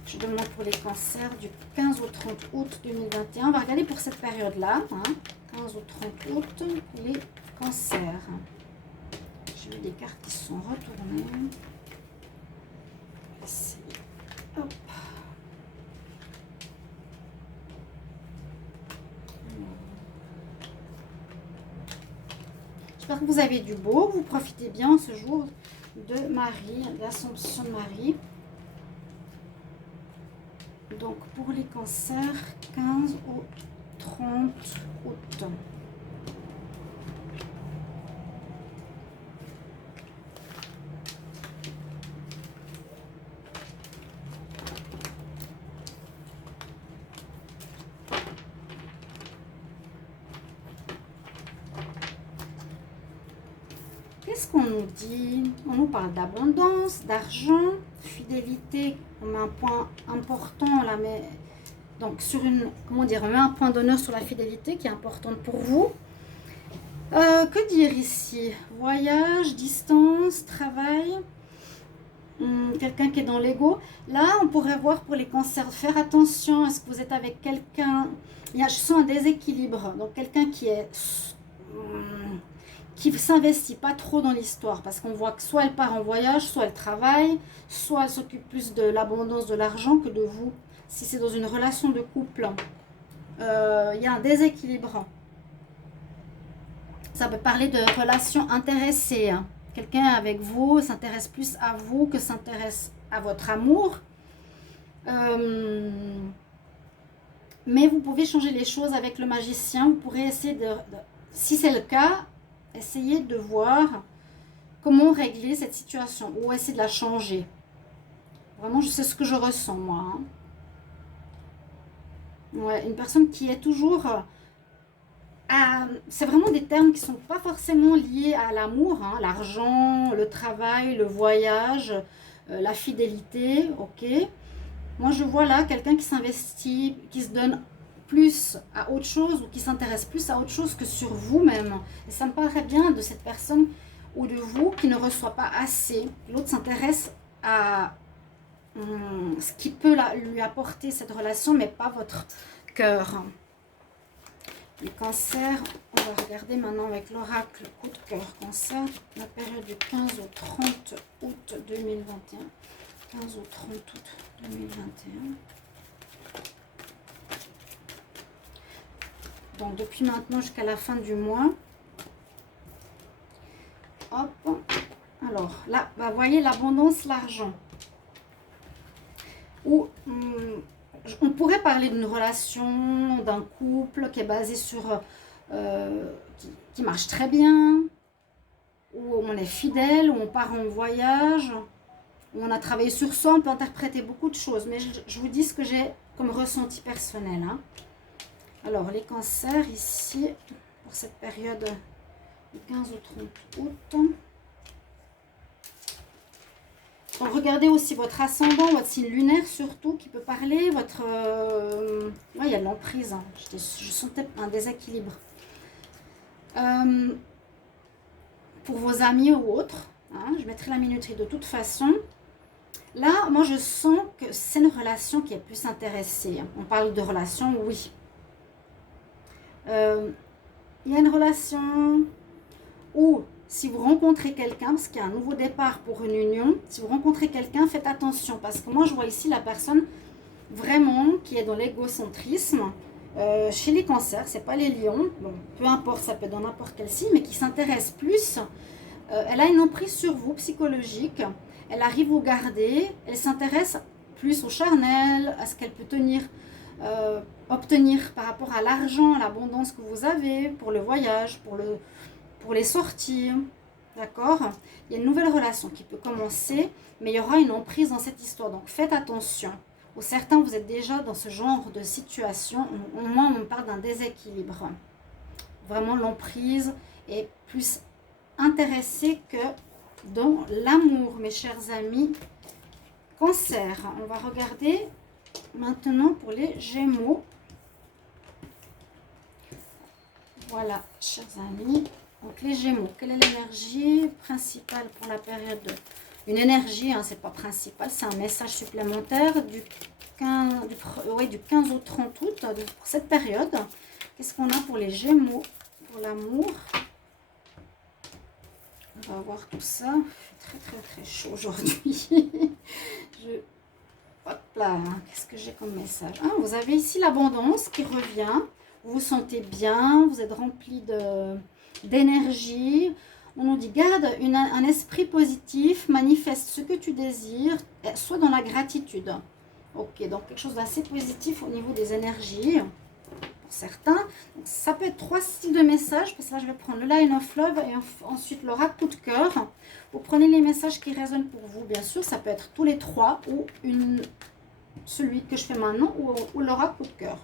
Je demande pour les cancers du 15 au 30 août 2021. On va regarder pour cette période-là. 15 au 30 août, les cancers. J'ai vu des cartes qui sont retournées. Ici. Hop. J'espère que vous avez du beau. Vous profitez bien ce jour de Marie, l'Assomption de Marie. Donc pour les cancers, 15 au 30 août. Qu'est-ce qu'on nous dit? On nous parle d'abondance, d'argent, fidélité. On met un point important, on la met donc sur on met un point d'honneur sur la fidélité qui est importante pour vous. Que dire ici? Voyage, distance, travail, quelqu'un qui est dans l'ego. Là, on pourrait voir pour les cancers, faire attention. Est-ce que vous êtes avec quelqu'un? Je sens un déséquilibre. Donc quelqu'un qui qui ne s'investit pas trop dans l'histoire. Parce qu'on voit que soit elle part en voyage, soit elle travaille, soit elle s'occupe plus de l'abondance de l'argent que de vous. Si c'est dans une relation de couple, il y a un déséquilibre. Ça peut parler de relations intéressées. Hein. Quelqu'un avec vous s'intéresse plus à vous que s'intéresse à votre amour. Mais vous pouvez changer les choses avec le magicien. Vous pourrez essayer si c'est le cas, essayer de voir comment régler cette situation ou essayer de la changer. Vraiment, c'est ce que je ressens, moi. Hein. Ouais, une personne qui est toujours... c'est vraiment des termes qui ne sont pas forcément liés à l'amour. Hein, l'argent, le travail, le voyage, la fidélité, ok. Moi, je vois là quelqu'un qui s'investit, qui se donne plus à autre chose ou qui s'intéresse plus à autre chose que sur vous-même. Et ça me paraît bien de cette personne ou de vous qui ne reçoit pas assez. L'autre s'intéresse à ce qui peut lui apporter cette relation, mais pas votre cœur. Les cancers, on va regarder maintenant avec l'oracle coup de cœur cancer, la période du 15 au 30 août 2021. 15 au 30 août 2021. Donc depuis maintenant jusqu'à la fin du mois. Hop. Alors là, vous voyez l'abondance, l'argent. Ou on pourrait parler d'une relation, d'un couple qui est basé sur... qui marche très bien, où on est fidèle, où on part en voyage, où on a travaillé sur soi, on peut interpréter beaucoup de choses. Mais je vous dis ce que j'ai comme ressenti personnel. Hein. Alors, les cancers ici, pour cette période du 15 au 30 août. Donc, regardez aussi votre ascendant, votre signe lunaire surtout, qui peut parler. Votre, ouais, il y a de l'emprise. Hein. Je sentais un déséquilibre. Pour vos amis ou autres, hein, je mettrai la minuterie de toute façon. Là, moi, je sens que c'est une relation qui est plus intéressée. On parle de relation, oui. Il y a une relation où... Si vous rencontrez quelqu'un, parce qu'il y a un nouveau départ pour une union, si vous rencontrez quelqu'un, faites attention. Parce que moi, je vois ici la personne vraiment qui est dans l'égocentrisme. Chez les cancers, c'est pas les lions. Bon, peu importe, ça peut être dans n'importe quel signe, mais qui s'intéresse plus. Elle a une emprise sur vous, psychologique. Elle arrive vous garder. Elle s'intéresse plus au charnel, à ce qu'elle peut obtenir par rapport à l'argent, à l'abondance que vous avez, pour le voyage, pour les sorties, d'accord. Il y a une nouvelle relation qui peut commencer, mais il y aura une emprise dans cette histoire. Donc faites attention. Ou certains, vous êtes déjà dans ce genre de situation. Au moins, on parle d'un déséquilibre. Vraiment, l'emprise est plus intéressée que dans l'amour, mes chers amis. Cancer, on va regarder maintenant pour les Gémeaux. Voilà, chers amis. Donc les Gémeaux, quelle est l'énergie principale pour la période Une énergie, hein, c'est pas principal, c'est un message supplémentaire du 15 au 30 août pour cette période. Qu'est-ce qu'on a pour les Gémeaux, pour l'amour? On va voir tout ça. Il fait très chaud aujourd'hui. Hop là, qu'est-ce que j'ai comme message? Ah, vous avez ici l'abondance qui revient. Vous vous sentez bien, vous êtes rempli d'énergie. On nous dit garde un esprit positif, manifeste ce que tu désires, sois dans la gratitude. Ok, donc quelque chose d'assez positif au niveau des énergies pour certains. Donc, ça peut être 3 styles de messages, parce que là je vais prendre le Line of Love et ensuite l'oracle coup de cœur. Vous prenez les messages qui résonnent pour vous, bien sûr, ça peut être tous les 3 ou celui que je fais maintenant ou l'oracle coup de cœur.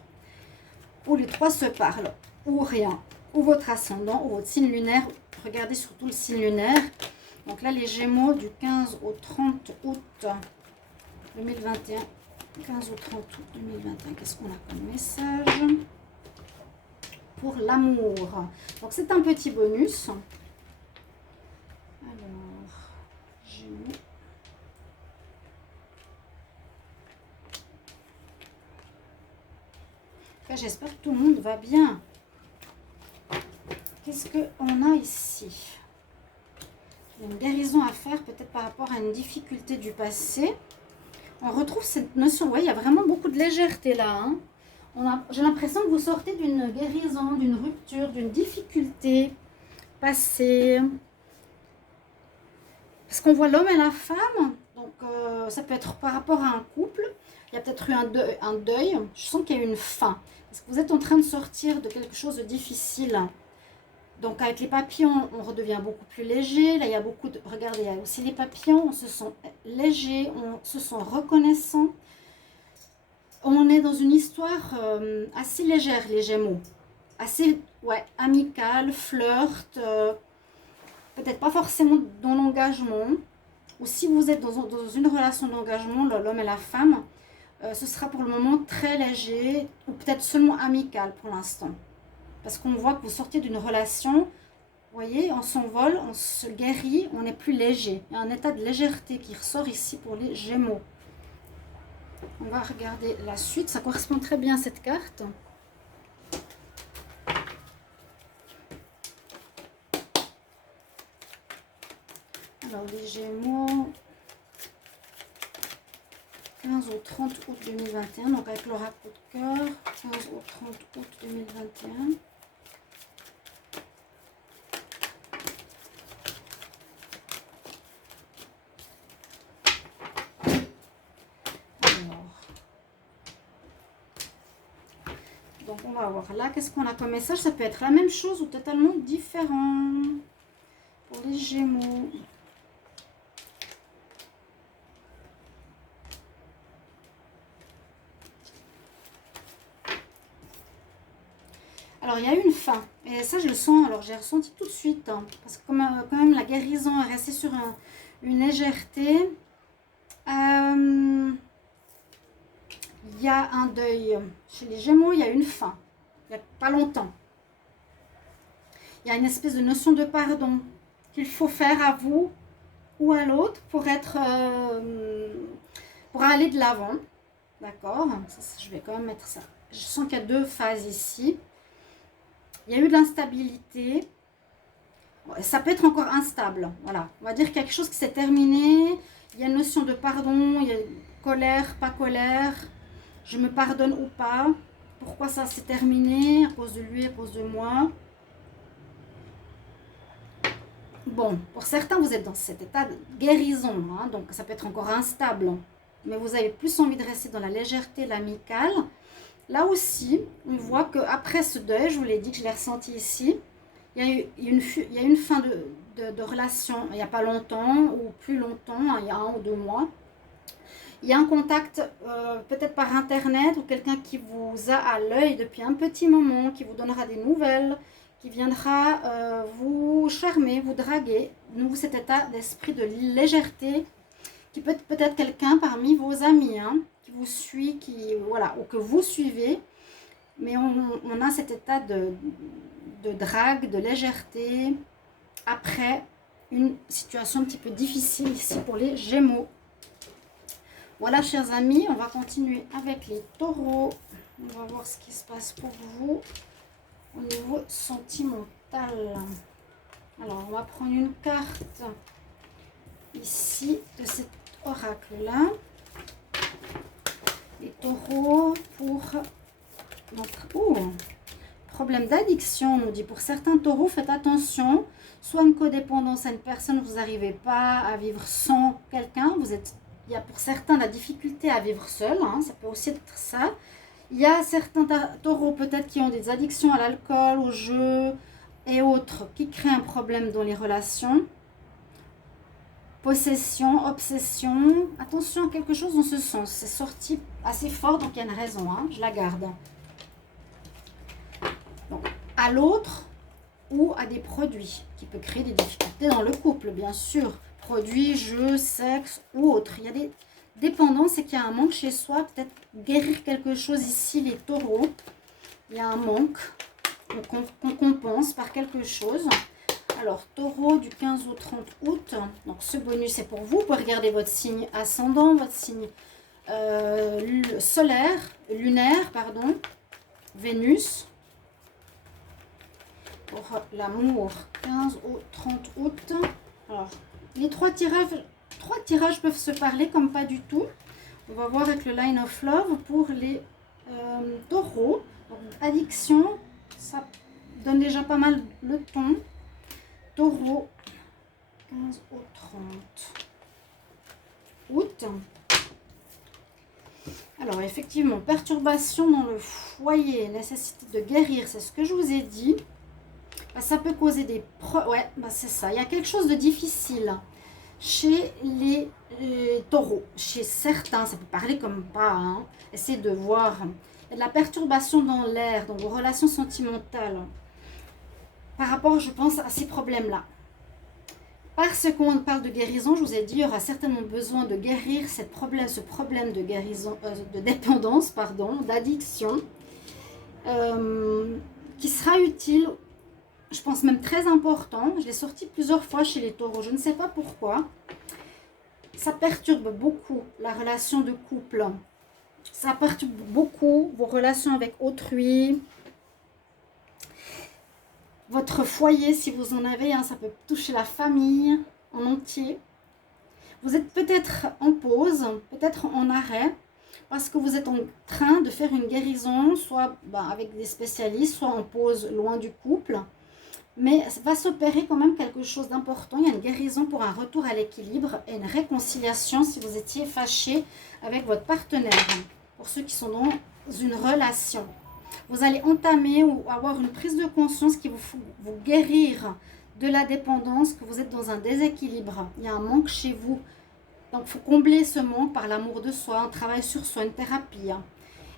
Où les 3 se parlent, ou rien, ou votre ascendant, ou votre signe lunaire. Regardez surtout le signe lunaire. Donc là, les Gémeaux du 15 au 30 août 2021. 15 au 30 août 2021. Qu'est-ce qu'on a comme message pour l'amour? Donc c'est un petit bonus. Alors, Gémeaux. J'espère que tout le monde va bien. qu'est-ce qu'on a ici? Il y a une guérison à faire, peut-être par rapport à une difficulté du passé. On retrouve cette notion, ouais, il y a vraiment beaucoup de légèreté là. Hein. J'ai l'impression que vous sortez d'une guérison, d'une rupture, d'une difficulté passée. Parce qu'on voit l'homme et la femme, donc ça peut être par rapport à un couple. Il y a peut-être eu un deuil. Je sens qu'il y a eu une fin. Parce que vous êtes en train de sortir de quelque chose de difficile. Donc avec les papillons, on redevient beaucoup plus léger. Là, il y a beaucoup de... Regardez, il y a aussi les papillons. On se sent léger, on se sent reconnaissant. On est dans une histoire assez légère, les Gémeaux. Assez, ouais, amicale, flirt. Peut-être pas forcément dans l'engagement. Ou si vous êtes dans une relation d'engagement, l'homme et la femme, ce sera pour le moment très léger. Ou peut-être seulement amical pour l'instant. Parce qu'on voit que vous sortez d'une relation, vous voyez, on s'envole, on se guérit, on est plus léger. Il y a un état de légèreté qui ressort ici pour les Gémeaux. On va regarder la suite, ça correspond très bien à cette carte. Alors les Gémeaux, 15 au 30 août 2021, donc avec l'oracle de cœur, 15 au 30 août 2021. Donc on va voir là, qu'est-ce qu'on a comme message? Ça peut être la même chose ou totalement différent pour les Gémeaux. Alors il y a eu une fin, et ça je le sens, alors j'ai ressenti tout de suite, hein, parce que quand même la guérison est restée sur une légèreté. Il y a un deuil. Chez les Gémeaux, il y a une fin. Il n'y a pas longtemps. Il y a une espèce de notion de pardon qu'il faut faire à vous ou à l'autre pour être, pour aller de l'avant. D'accord? Je vais quand même mettre ça. Je sens qu'il y a deux phases ici. Il y a eu de l'instabilité. Ça peut être encore instable. Voilà. On va dire quelque chose qui s'est terminé. Il y a une notion de pardon. Il y a colère, pas colère. Je me pardonne ou pas. Pourquoi ça s'est terminé? À cause de lui, à cause de moi. Bon, pour certains, vous êtes dans cet état de guérison. Hein, donc, ça peut être encore instable. Mais vous avez plus envie de rester dans la légèreté, l'amicale. Là aussi, on voit qu'après ce deuil, je vous l'ai dit que je l'ai ressenti ici, il y a une fin de relation il n'y a pas longtemps ou plus longtemps, hein, il y a 1 ou 2 mois. Il y a un contact peut-être par internet ou quelqu'un qui vous a à l'œil depuis un petit moment, qui vous donnera des nouvelles, qui viendra vous charmer, vous draguer. Nous, cet état d'esprit de légèreté, qui peut être peut-être quelqu'un parmi vos amis, hein, qui vous suit, voilà, ou que vous suivez. Mais on a cet état de drague, de légèreté, après une situation un petit peu difficile ici pour les Gémeaux. Voilà, chers amis, on va continuer avec les taureaux. On va voir ce qui se passe pour vous au niveau sentimental. Alors, on va prendre une carte ici de cet oracle-là. Les taureaux pour notre... problème d'addiction, on nous dit. Pour certains taureaux, faites attention. Soit une codépendance à une personne, vous n'arrivez pas à vivre sans quelqu'un. Il y a pour certains la difficulté à vivre seul, hein, ça peut aussi être ça. Il y a certains taureaux peut-être qui ont des addictions à l'alcool, au jeu et autres, qui créent un problème dans les relations. Possession, obsession. Attention à quelque chose dans ce sens. C'est sorti assez fort, donc il y a une raison, hein, je la garde. Donc, à l'autre ou à des produits qui peuvent créer des difficultés dans le couple, bien sûr. Produits, jeux, sexe ou autres. Il y a des dépendances et qu'il y a un manque chez soi. Peut-être guérir quelque chose ici, les taureaux. Il y a un manque qu'on compense par quelque chose. Alors, taureau du 15 au 30 août. Donc, ce bonus est pour vous. Vous pouvez regarder votre signe ascendant, votre signe lunaire, pardon, Vénus. pour l'amour, 15 au 30 août. Alors, les trois tirages peuvent se parler comme pas du tout. On va voir avec le Line of Love pour les taureaux. Donc, addiction, ça donne déjà pas mal le ton. Taureau, 15 au 30 août. Alors, effectivement, perturbation dans le foyer, nécessité de guérir, c'est ce que je vous ai dit. Ça peut causer des... Ouais, c'est ça. Il y a quelque chose de difficile chez les taureaux. Chez certains, ça peut parler comme pas. Hein. Essayez de voir. Il y a de la perturbation dans l'air, dans vos relations sentimentales. Par rapport, je pense, à ces problèmes-là. Parce qu'on parle de guérison, je vous ai dit, il y aura certainement besoin de guérir ce problème de guérison, de dépendance, pardon, d'addiction, qui sera utile, je pense même très important. Je l'ai sorti plusieurs fois chez les taureaux, je ne sais pas pourquoi. Ça perturbe beaucoup la relation de couple. Ça perturbe beaucoup vos relations avec autrui. Votre foyer, si vous en avez, hein, ça peut toucher la famille en entier. Vous êtes peut-être en pause, peut-être en arrêt, parce que vous êtes en train de faire une guérison, soit avec des spécialistes, soit en pause loin du couple. Mais va s'opérer quand même quelque chose d'important. Il y a une guérison pour un retour à l'équilibre et une réconciliation si vous étiez fâché avec votre partenaire. Pour ceux qui sont dans une relation. Vous allez entamer ou avoir une prise de conscience qui vous guérir de la dépendance, que vous êtes dans un déséquilibre. Il y a un manque chez vous. Donc, il faut combler ce manque par l'amour de soi, un travail sur soi, une thérapie.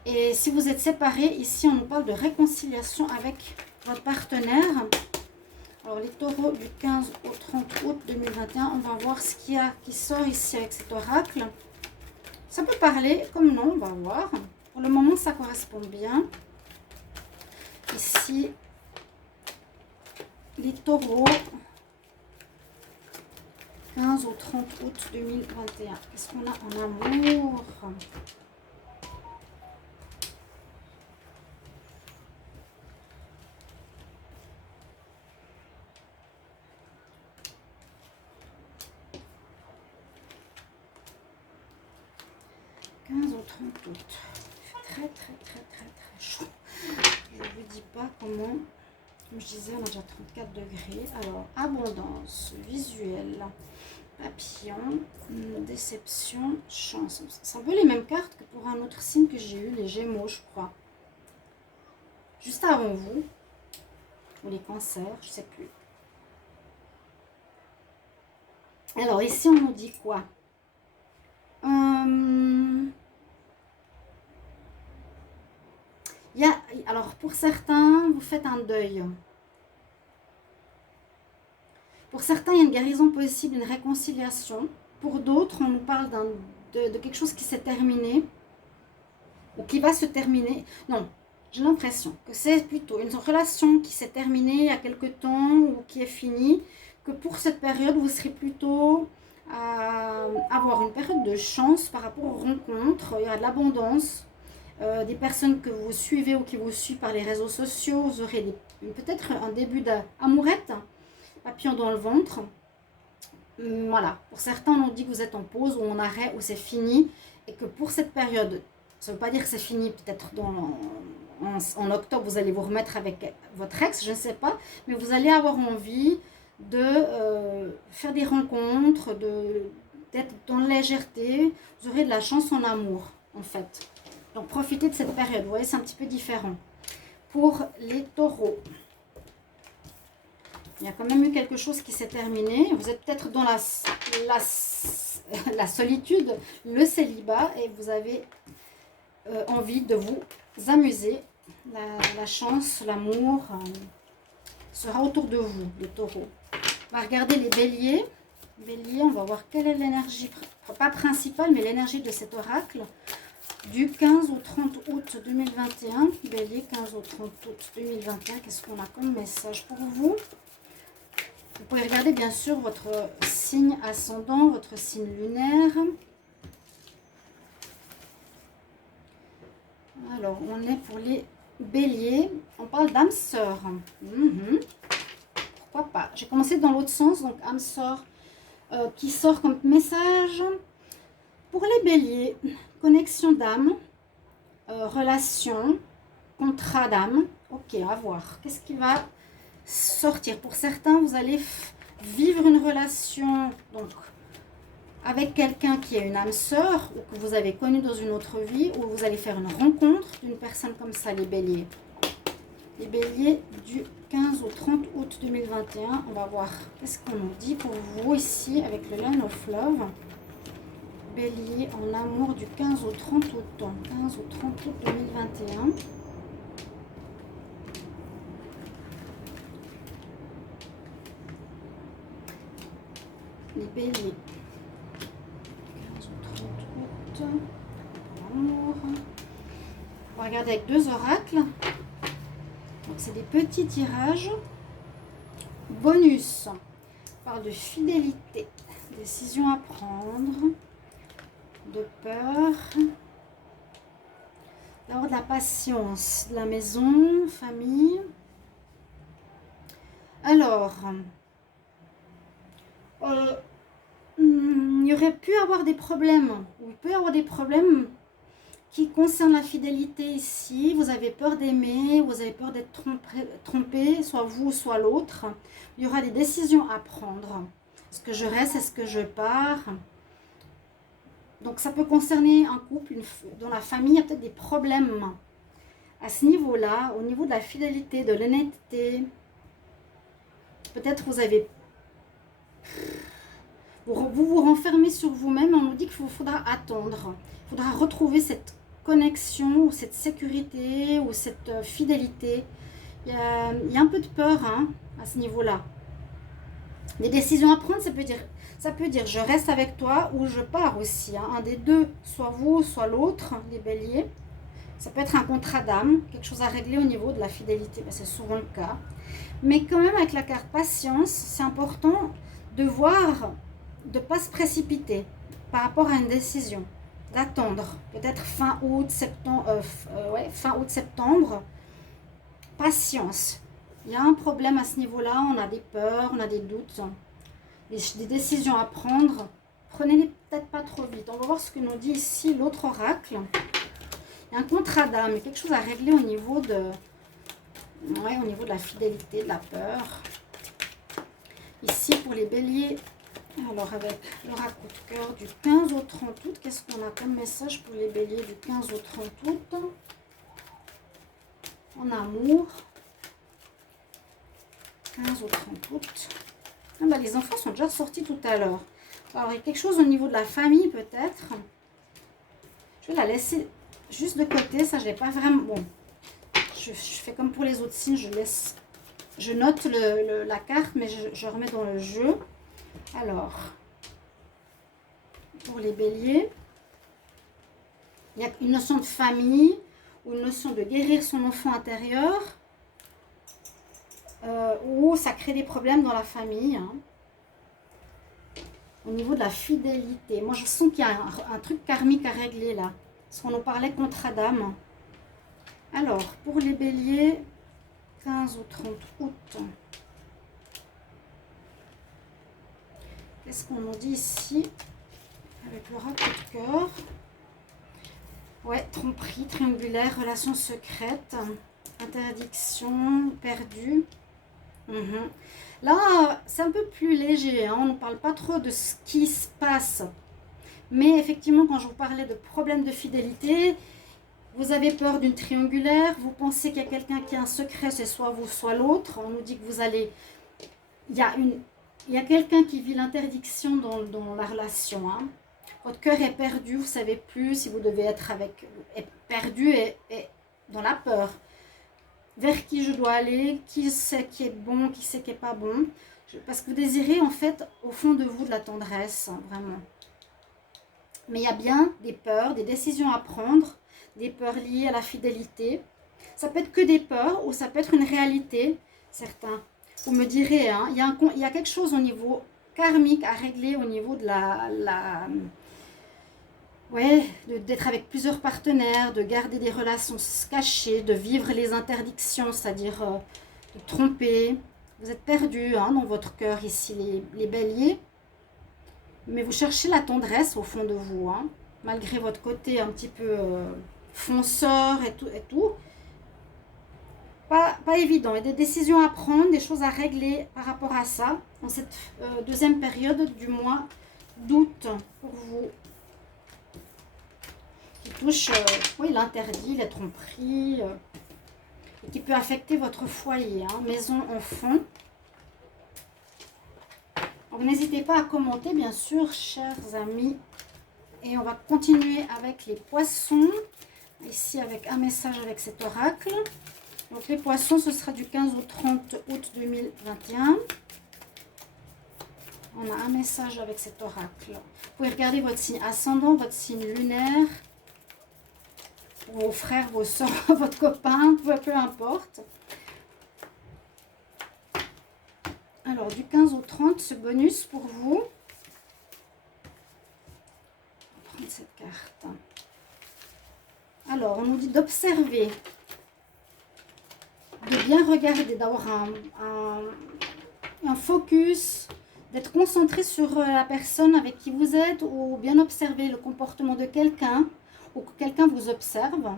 Et si vous êtes séparés, ici, on nous parle de réconciliation avec votre partenaire. Alors, les taureaux du 15 au 30 août 2021, on va voir ce qu'il y a qui sort ici avec cet oracle. Ça peut parler comme non, on va voir. Pour le moment, ça correspond bien. Ici, les taureaux, 15 au 30 août 2021. Qu'est-ce qu'on a en amour? Au 30 août. Il fait très chaud. Je ne vous dis pas comment. Comme je disais, on a déjà 34 degrés. Alors, abondance, visuel, papillon, déception, chance. C'est un peu les mêmes cartes que pour un autre signe que j'ai eu, les Gémeaux, je crois. Juste avant vous. Ou les cancers, je ne sais plus. Alors, ici, on nous dit quoi? Alors, pour certains, vous faites un deuil. Pour certains, il y a une guérison possible, une réconciliation. Pour d'autres, on nous parle de quelque chose qui s'est terminé ou qui va se terminer. Non, j'ai l'impression que c'est plutôt une relation qui s'est terminée il y a quelque temps ou qui est finie, que pour cette période, vous serez plutôt à avoir une période de chance par rapport aux rencontres. Il y aura de l'abondance. Des personnes que vous suivez ou qui vous suivent par les réseaux sociaux, vous aurez peut-être un début d'amourette, papillon dans le ventre. Voilà, pour certains on nous dit que vous êtes en pause ou en arrêt ou c'est fini et que pour cette période, ça ne veut pas dire que c'est fini, peut-être en octobre vous allez vous remettre avec votre ex, je ne sais pas, mais vous allez avoir envie de faire des rencontres, d'être dans la légèreté, vous aurez de la chance en amour en fait. Donc, profitez de cette période. Vous voyez, c'est un petit peu différent. Pour les taureaux, il y a quand même eu quelque chose qui s'est terminé. Vous êtes peut-être dans la solitude, le célibat, et vous avez envie de vous amuser. La chance, l'amour sera autour de vous, les taureaux. On va regarder les béliers. Bélier, on va voir quelle est l'énergie, pas principale, mais l'énergie de cet oracle. Du 15 au 30 août 2021, Bélier, 15 au 30 août 2021, qu'est-ce qu'on a comme message pour vous? Vous pouvez regarder bien sûr votre signe ascendant, votre signe lunaire. Alors, on est pour les Bélier, on parle d'âme sœur. Pourquoi pas? J'ai commencé dans l'autre sens, donc âme sœur qui sort comme message. Pour les béliers, connexion d'âme, relation, contrat d'âme. Ok, à voir. Qu'est-ce qui va sortir? Pour certains, vous allez vivre une relation donc avec quelqu'un qui est une âme sœur ou que vous avez connu dans une autre vie, ou vous allez faire une rencontre d'une personne comme ça, les béliers. Les béliers du 15 au 30 août 2021. On va voir qu'est-ce qu'on nous dit pour vous ici avec le Line of Love. Bélier en amour du 15 au 30 août. 15 au 30 août 2021. Les béliers. 15 au 30 août. Amour. On va regarder avec deux oracles. Donc c'est des petits tirages. Bonus. On parle de fidélité. Décision à prendre. De peur. D'avoir de la patience. De la maison. Famille. Alors. Il y aurait pu avoir des problèmes. Ou il peut y avoir des problèmes qui concernent la fidélité ici. Vous avez peur d'aimer, vous avez peur d'être trompé, soit vous, soit l'autre. Il y aura des décisions à prendre. Est-ce que je reste, est-ce que je pars? Donc ça peut concerner un couple, dans la famille, il y a peut-être des problèmes à ce niveau-là, au niveau de la fidélité, de l'honnêteté. Peut-être vous avez... Vous vous renfermez sur vous-même, on nous dit qu'il faudra attendre. Il faudra retrouver cette connexion, ou cette sécurité, ou cette fidélité. Il y a un peu de peur à ce niveau-là. Les décisions à prendre, ça peut dire je reste avec toi ou je pars aussi. Un des deux, soit vous, soit l'autre, les béliers. Ça peut être un contrat d'âme, quelque chose à régler au niveau de la fidélité. C'est souvent le cas. Mais quand même, avec la carte patience, c'est important de voir, de ne pas se précipiter par rapport à une décision. D'attendre, peut-être fin août, septembre. Patience. Il y a un problème à ce niveau-là, on a des peurs, on a des doutes, des décisions à prendre. Prenez-les peut-être pas trop vite. On va voir ce que nous dit ici l'autre oracle. Il y a un contrat d'âme, quelque chose à régler au niveau de la fidélité, de la peur. Ici pour les béliers, alors avec l'oracle coup de cœur du 15 au 30 août, qu'est-ce qu'on a comme message pour les béliers du 15 au 30 août? En amour. 15 au 30 août. Les enfants sont déjà sortis tout à l'heure. Alors, il y a quelque chose au niveau de la famille, peut-être. Je vais la laisser juste de côté. Ça, je n'ai pas vraiment... Bon, je fais comme pour les autres signes. Je note la carte, mais je remets dans le jeu. Alors, pour les béliers, il y a une notion de famille ou une notion de guérir son enfant intérieur. Ou ça crée des problèmes dans la famille. Au niveau de la fidélité. Moi, je sens qu'il y a un truc karmique à régler là. Parce qu'on nous parlait contrat d'âme. Alors, pour les béliers, 15 au 30 août. Qu'est-ce qu'on nous dit ici? Avec l'oracle de cœur. Ouais, tromperie, triangulaire, relation secrète, interdiction, perdue. Là, c'est un peu plus léger, on ne parle pas trop de ce qui se passe. Mais effectivement, quand je vous parlais de problèmes de fidélité, vous avez peur d'une triangulaire, vous pensez qu'il y a quelqu'un qui a un secret, c'est soit vous, soit l'autre. On nous dit que vous allez... Il y a quelqu'un qui vit l'interdiction dans la relation. Votre cœur est perdu, vous ne savez plus si vous devez être est perdu et dans la peur. Vers qui je dois aller, qui sait qui est bon, qui sait qui n'est pas bon. Parce que vous désirez en fait au fond de vous de la tendresse, vraiment. Mais il y a bien des peurs, des décisions à prendre, des peurs liées à la fidélité. Ça peut être que des peurs ou ça peut être une réalité, certains. Vous me direz, il y a quelque chose au niveau karmique à régler au niveau de Ouais, d'être avec plusieurs partenaires, de garder des relations cachées, de vivre les interdictions, c'est-à-dire de tromper. Vous êtes perdu hein, dans votre cœur ici, les béliers. Mais vous cherchez la tendresse au fond de vous, hein, malgré votre côté un petit peu fonceur et tout. Pas évident. Il y a des décisions à prendre, des choses à régler par rapport à ça, dans cette deuxième période du mois d'août pour vous. Qui touche oui, l'interdit, les tromperies, et qui peut affecter votre foyer, hein, maison, enfant. Donc n'hésitez pas à commenter, bien sûr, chers amis. Et on va continuer avec les poissons. Ici, avec un message avec cet oracle. Donc les poissons, ce sera du 15 au 30 août 2021. On a un message avec cet oracle. Vous pouvez regarder votre signe ascendant, votre signe lunaire, vos frères, vos soeurs, votre copain, peu importe. Alors, du 15 au 30, ce bonus pour vous. On va prendre cette carte. Alors, on nous dit d'observer, de bien regarder, d'avoir un focus, d'être concentré sur la personne avec qui vous êtes ou bien observer le comportement de quelqu'un ou que quelqu'un vous observe.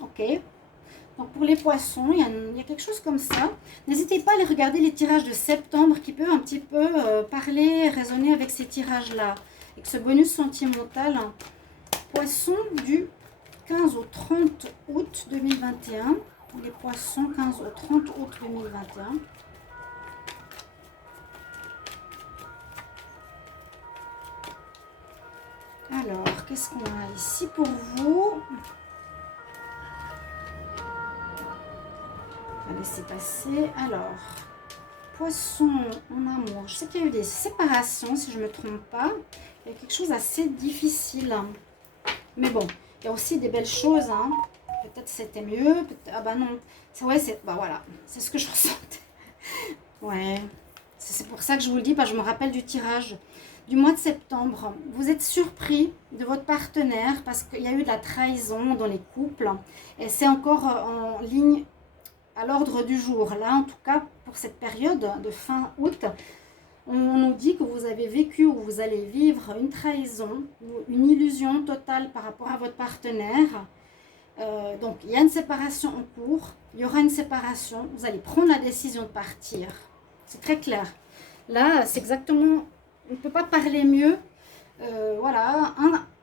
Ok. Donc pour les poissons, il y a quelque chose comme ça. N'hésitez pas à aller regarder les tirages de septembre qui peuvent un petit peu parler, résonner avec ces tirages-là. Avec ce bonus sentimental. Poissons du 15 au 30 août 2021. Les poissons 15 au 30 août 2021. Alors, qu'est-ce qu'on a ici pour vous? On va laisser passer. Alors, poisson en amour. Je sais qu'il y a eu des séparations, si je ne me trompe pas. Il y a quelque chose d'assez difficile. Mais bon, il y a aussi des belles choses. Hein. Peut-être c'était mieux. Ah bah non. Ouais, bah voilà. C'est ce que je ressentais. Ouais. C'est pour ça que je vous le dis, parce que je me rappelle du tirage du mois de septembre. Vous êtes surpris de votre partenaire parce qu'il y a eu de la trahison dans les couples. Et c'est encore en ligne à l'ordre du jour. Là, en tout cas, pour cette période de fin août, on nous dit que vous avez vécu ou vous allez vivre une trahison, une illusion totale par rapport à votre partenaire. Donc, il y a une séparation en cours. Il y aura une séparation. Vous allez prendre la décision de partir. C'est très clair. Là, c'est exactement... On ne peut pas parler mieux. Voilà.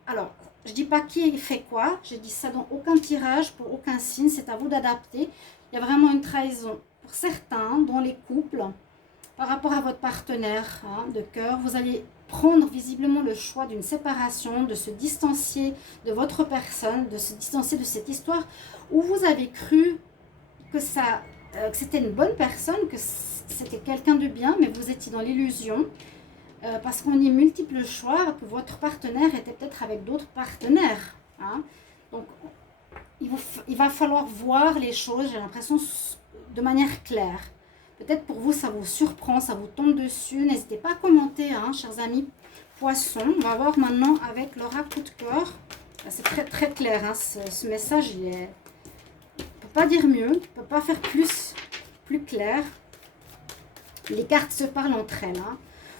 Alors, je ne dis pas qui fait quoi. Je dis ça dans aucun tirage, pour aucun signe. C'est à vous d'adapter. Il y a vraiment une trahison. Pour certains, dans les couples, par rapport à votre partenaire de cœur, vous allez prendre visiblement le choix d'une séparation, de se distancier de votre personne, de se distancier de cette histoire où vous avez cru que c'était une bonne personne, que c'était quelqu'un de bien, mais vous étiez dans l'illusion. Parce qu'on y multiple choix, que votre partenaire était peut-être avec d'autres partenaires. Hein. Donc, il va falloir voir les choses, j'ai l'impression, de manière claire. Peut-être pour vous, ça vous surprend, ça vous tombe dessus. N'hésitez pas à commenter, hein, chers amis poissons. On va voir maintenant avec l'oracle coup de cœur. C'est très très clair, hein, ce message. On ne peut pas dire mieux, on ne peut pas faire plus clair. Les cartes se parlent entre elles. Hein.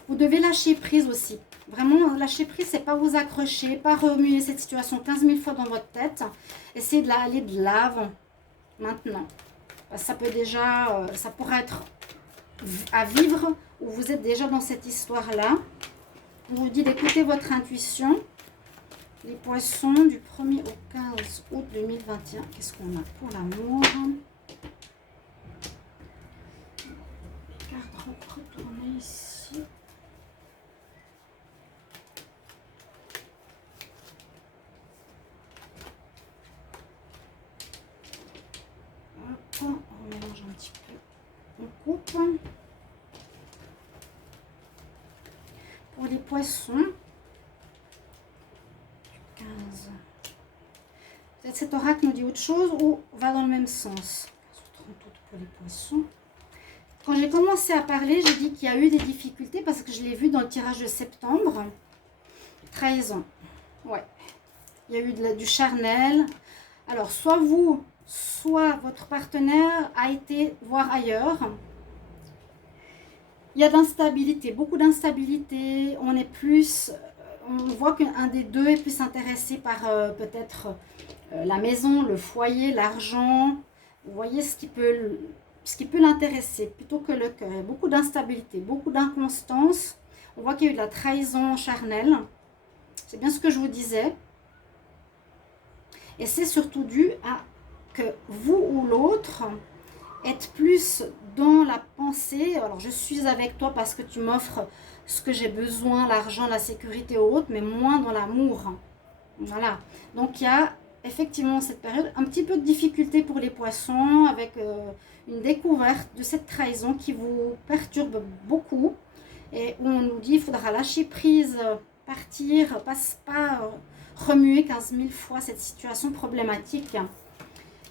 Vous devez lâcher prise aussi. Vraiment, lâcher prise, c'est pas vous accrocher, pas remuer cette situation 15 000 fois dans votre tête. Essayez d'aller de l'avant maintenant. Ça peut déjà, ça pourra être à vivre ou vous êtes déjà dans cette histoire-là. On vous dit d'écouter votre intuition. Les poissons du 1er au 15 août 2021. Qu'est-ce qu'on a pour l'amour? Les cartes retournées ici. On mélange un petit peu, on coupe. Pour les poissons, 15. Peut-être cet oracle nous dit autre chose ou va dans le même sens. 30 août pour les poissons. Quand j'ai commencé à parler, j'ai dit qu'il y a eu des difficultés parce que je l'ai vu dans le tirage de septembre. Trahison. Ouais, il y a eu du charnel. Alors, soit vous, soit votre partenaire a été voir ailleurs. Il y a de l'instabilité, beaucoup d'instabilité. On voit qu'un des deux est plus intéressé par peut-être la maison, le foyer, l'argent. Vous voyez ce qui peut l'intéresser plutôt que le cœur. Il y a beaucoup d'instabilité, beaucoup d'inconstance. On voit qu'il y a eu de la trahison charnelle. C'est bien ce que je vous disais. Et c'est surtout dû à que vous ou l'autre êtes plus dans la pensée. Alors, je suis avec toi parce que tu m'offres ce que j'ai besoin, l'argent, la sécurité ou autre, mais moins dans l'amour. Voilà. Donc, il y a effectivement cette période, un petit peu de difficulté pour les poissons avec une découverte de cette trahison qui vous perturbe beaucoup et où on nous dit qu'il faudra lâcher prise, partir, pas remuer 15 000 fois cette situation problématique.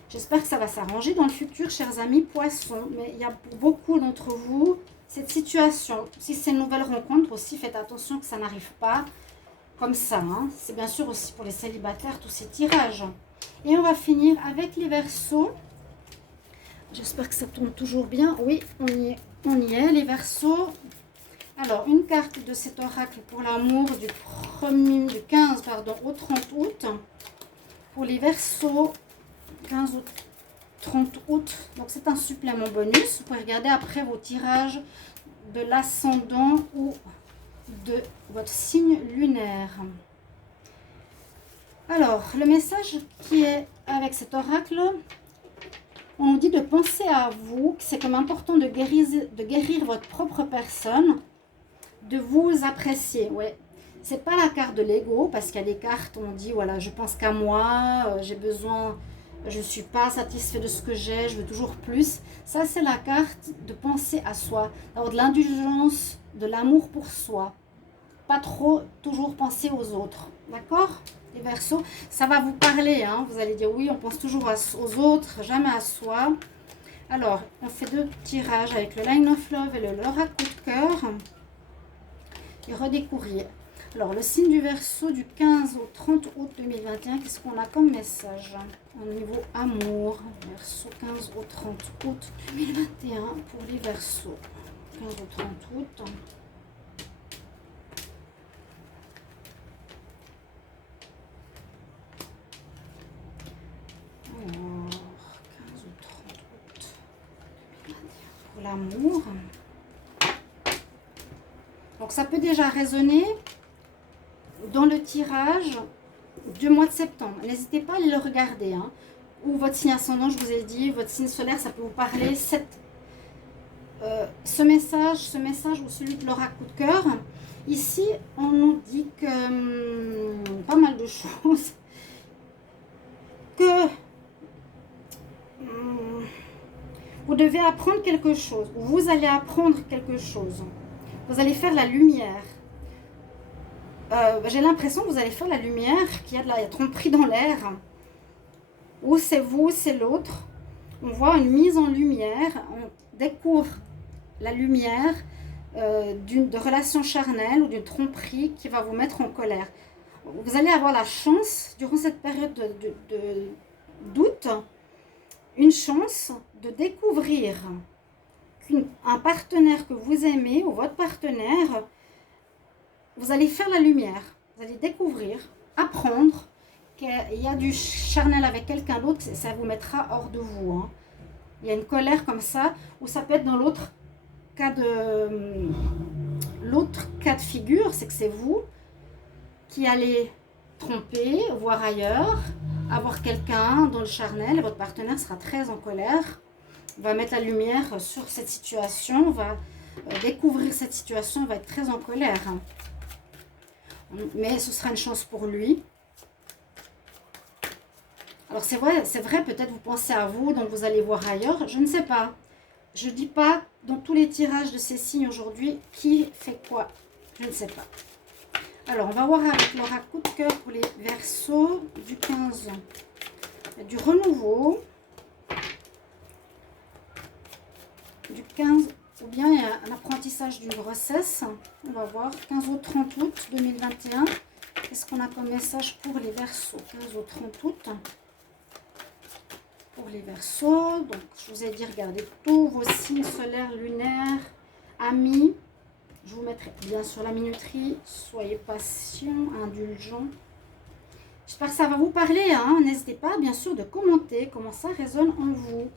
J'espère que ça va s'arranger dans le futur, chers amis poissons. Mais il y a pour beaucoup d'entre vous cette situation. Si c'est une nouvelle rencontre aussi, faites attention que ça n'arrive pas comme ça. Hein. C'est bien sûr aussi pour les célibataires, tous ces tirages. Et on va finir avec les Verseaux. J'espère que ça tourne toujours bien. Oui, on y est, les Verseaux. Alors, une carte de cet oracle pour l'amour du 15 au 30 août. Pour les Verseaux, 15 au 30 août. Donc, c'est un supplément bonus. Vous pouvez regarder après vos tirages de l'ascendant ou de votre signe lunaire. Alors, le message qui est avec cet oracle, on nous dit de penser à vous, que c'est comme important de guérir votre propre personne, de vous apprécier. Ouais. C'est pas la carte de l'ego, parce qu'il y a des cartes où on dit, voilà, je pense qu'à moi, j'ai besoin, je ne suis pas satisfait de ce que j'ai, je veux toujours plus. Ça, c'est la carte de penser à soi, d'avoir de l'indulgence, de l'amour pour soi. Pas trop toujours penser aux autres. D'accord? Les Verseaux, ça va vous parler. Hein. Vous allez dire, oui, on pense toujours aux autres, jamais à soi. Alors, on fait deux tirages avec le Line of Love et l'oracle coup de cœur. Et redécouvrir. Alors, le signe du Verseau du 15 au 30 août 2021, qu'est-ce qu'on a comme message au niveau amour? Verseau 15 au 30 août 2021 pour les Verseaux. 15 au 30 août. Alors, 15 au 30 août 2021 pour l'amour. Donc, ça peut déjà résonner dans le tirage du mois de septembre. N'hésitez pas à aller le regarder. Hein. Ou votre signe ascendant, je vous ai dit, votre signe solaire, ça peut vous parler. Ce message ou celui de l'oracle coup de cœur. Ici, on nous dit que pas mal de choses. Que vous devez apprendre quelque chose. Vous allez apprendre quelque chose. Vous allez faire la lumière. J'ai l'impression que vous allez faire la lumière, qu'il y a de la tromperie dans l'air. Ou c'est vous, c'est l'autre. On voit une mise en lumière. On découvre la lumière de relations charnelles ou d'une tromperie qui va vous mettre en colère. Vous allez avoir la chance, durant cette période d'août, une chance de découvrir un partenaire que vous aimez ou votre partenaire. Vous allez faire la lumière, vous allez découvrir, apprendre qu'il y a du charnel avec quelqu'un d'autre, ça vous mettra hors de vous. Hein. Il y a une colère comme ça, ou ça peut être dans l'autre cas de figure, c'est que c'est vous qui allez tromper, voir ailleurs, avoir quelqu'un dans le charnel, et votre partenaire sera très en colère, va mettre la lumière sur cette situation, va découvrir cette situation, va être très en colère. Mais ce sera une chance pour lui. Alors c'est vrai, peut-être vous pensez à vous, donc vous allez voir ailleurs. Je ne sais pas. Je ne dis pas dans tous les tirages de ces signes aujourd'hui qui fait quoi. Je ne sais pas. Alors on va voir avec l'oracle coup de cœur pour les Verseaux du 15. Du renouveau. Du 15. Ou bien il y a un apprentissage d'une grossesse. On va voir. 15 au 30 août 2021. Qu'est-ce qu'on a comme message pour les Verseaux 15 au 30 août. Pour les Verseaux, donc je vous ai dit, regardez tous vos signes solaires, lunaires, amis. Je vous mettrai bien sûr la minuterie. Soyez patients, indulgents. J'espère que ça va vous parler. Hein. N'hésitez pas, bien sûr, de commenter comment ça résonne en vous.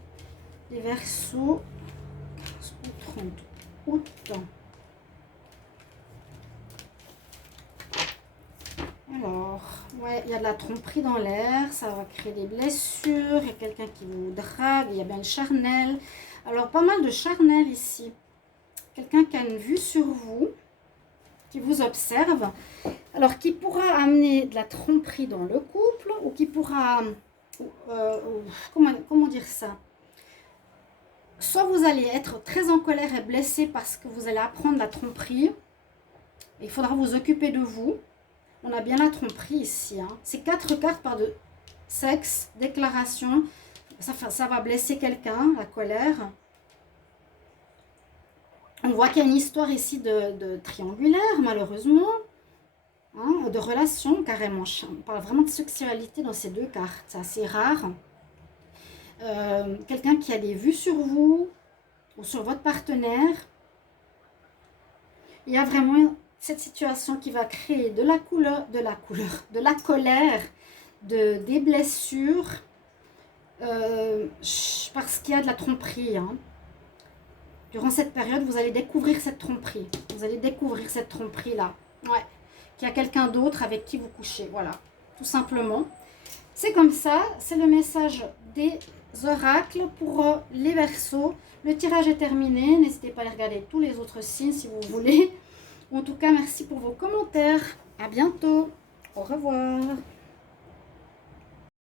Les Verseaux 15 au 30 août. Alors, ouais, il y a de la tromperie dans l'air, ça va créer des blessures, il y a quelqu'un qui vous drague, il y a bien le charnel. Alors, pas mal de charnel ici. Quelqu'un qui a une vue sur vous, qui vous observe, alors qui pourra amener de la tromperie dans le couple, ou qui pourra, comment dire ça? Soit vous allez être très en colère et blessé parce que vous allez apprendre la tromperie, il faudra vous occuper de vous. On a bien la tromperie ici. Hein. C'est 4 cartes par de sexe, déclaration. Ça va blesser quelqu'un, la colère. On voit qu'il y a une histoire ici de triangulaire, malheureusement. Hein, de relation, carrément. On parle vraiment de sexualité dans ces 2 cartes. C'est assez rare. Quelqu'un qui a des vues sur vous ou sur votre partenaire. Il y a vraiment cette situation qui va créer de la colère, des blessures, parce qu'il y a de la tromperie. Hein. Durant cette période, vous allez découvrir cette tromperie. Vous allez découvrir cette tromperie-là. Ouais. Qu'il y a quelqu'un d'autre avec qui vous couchez. Voilà, tout simplement. C'est comme ça, c'est le message des oracles pour les Verseaux. Le tirage est terminé. N'hésitez pas à aller regarder tous les autres signes si vous voulez. En tout cas, merci pour vos commentaires. À bientôt. Au revoir.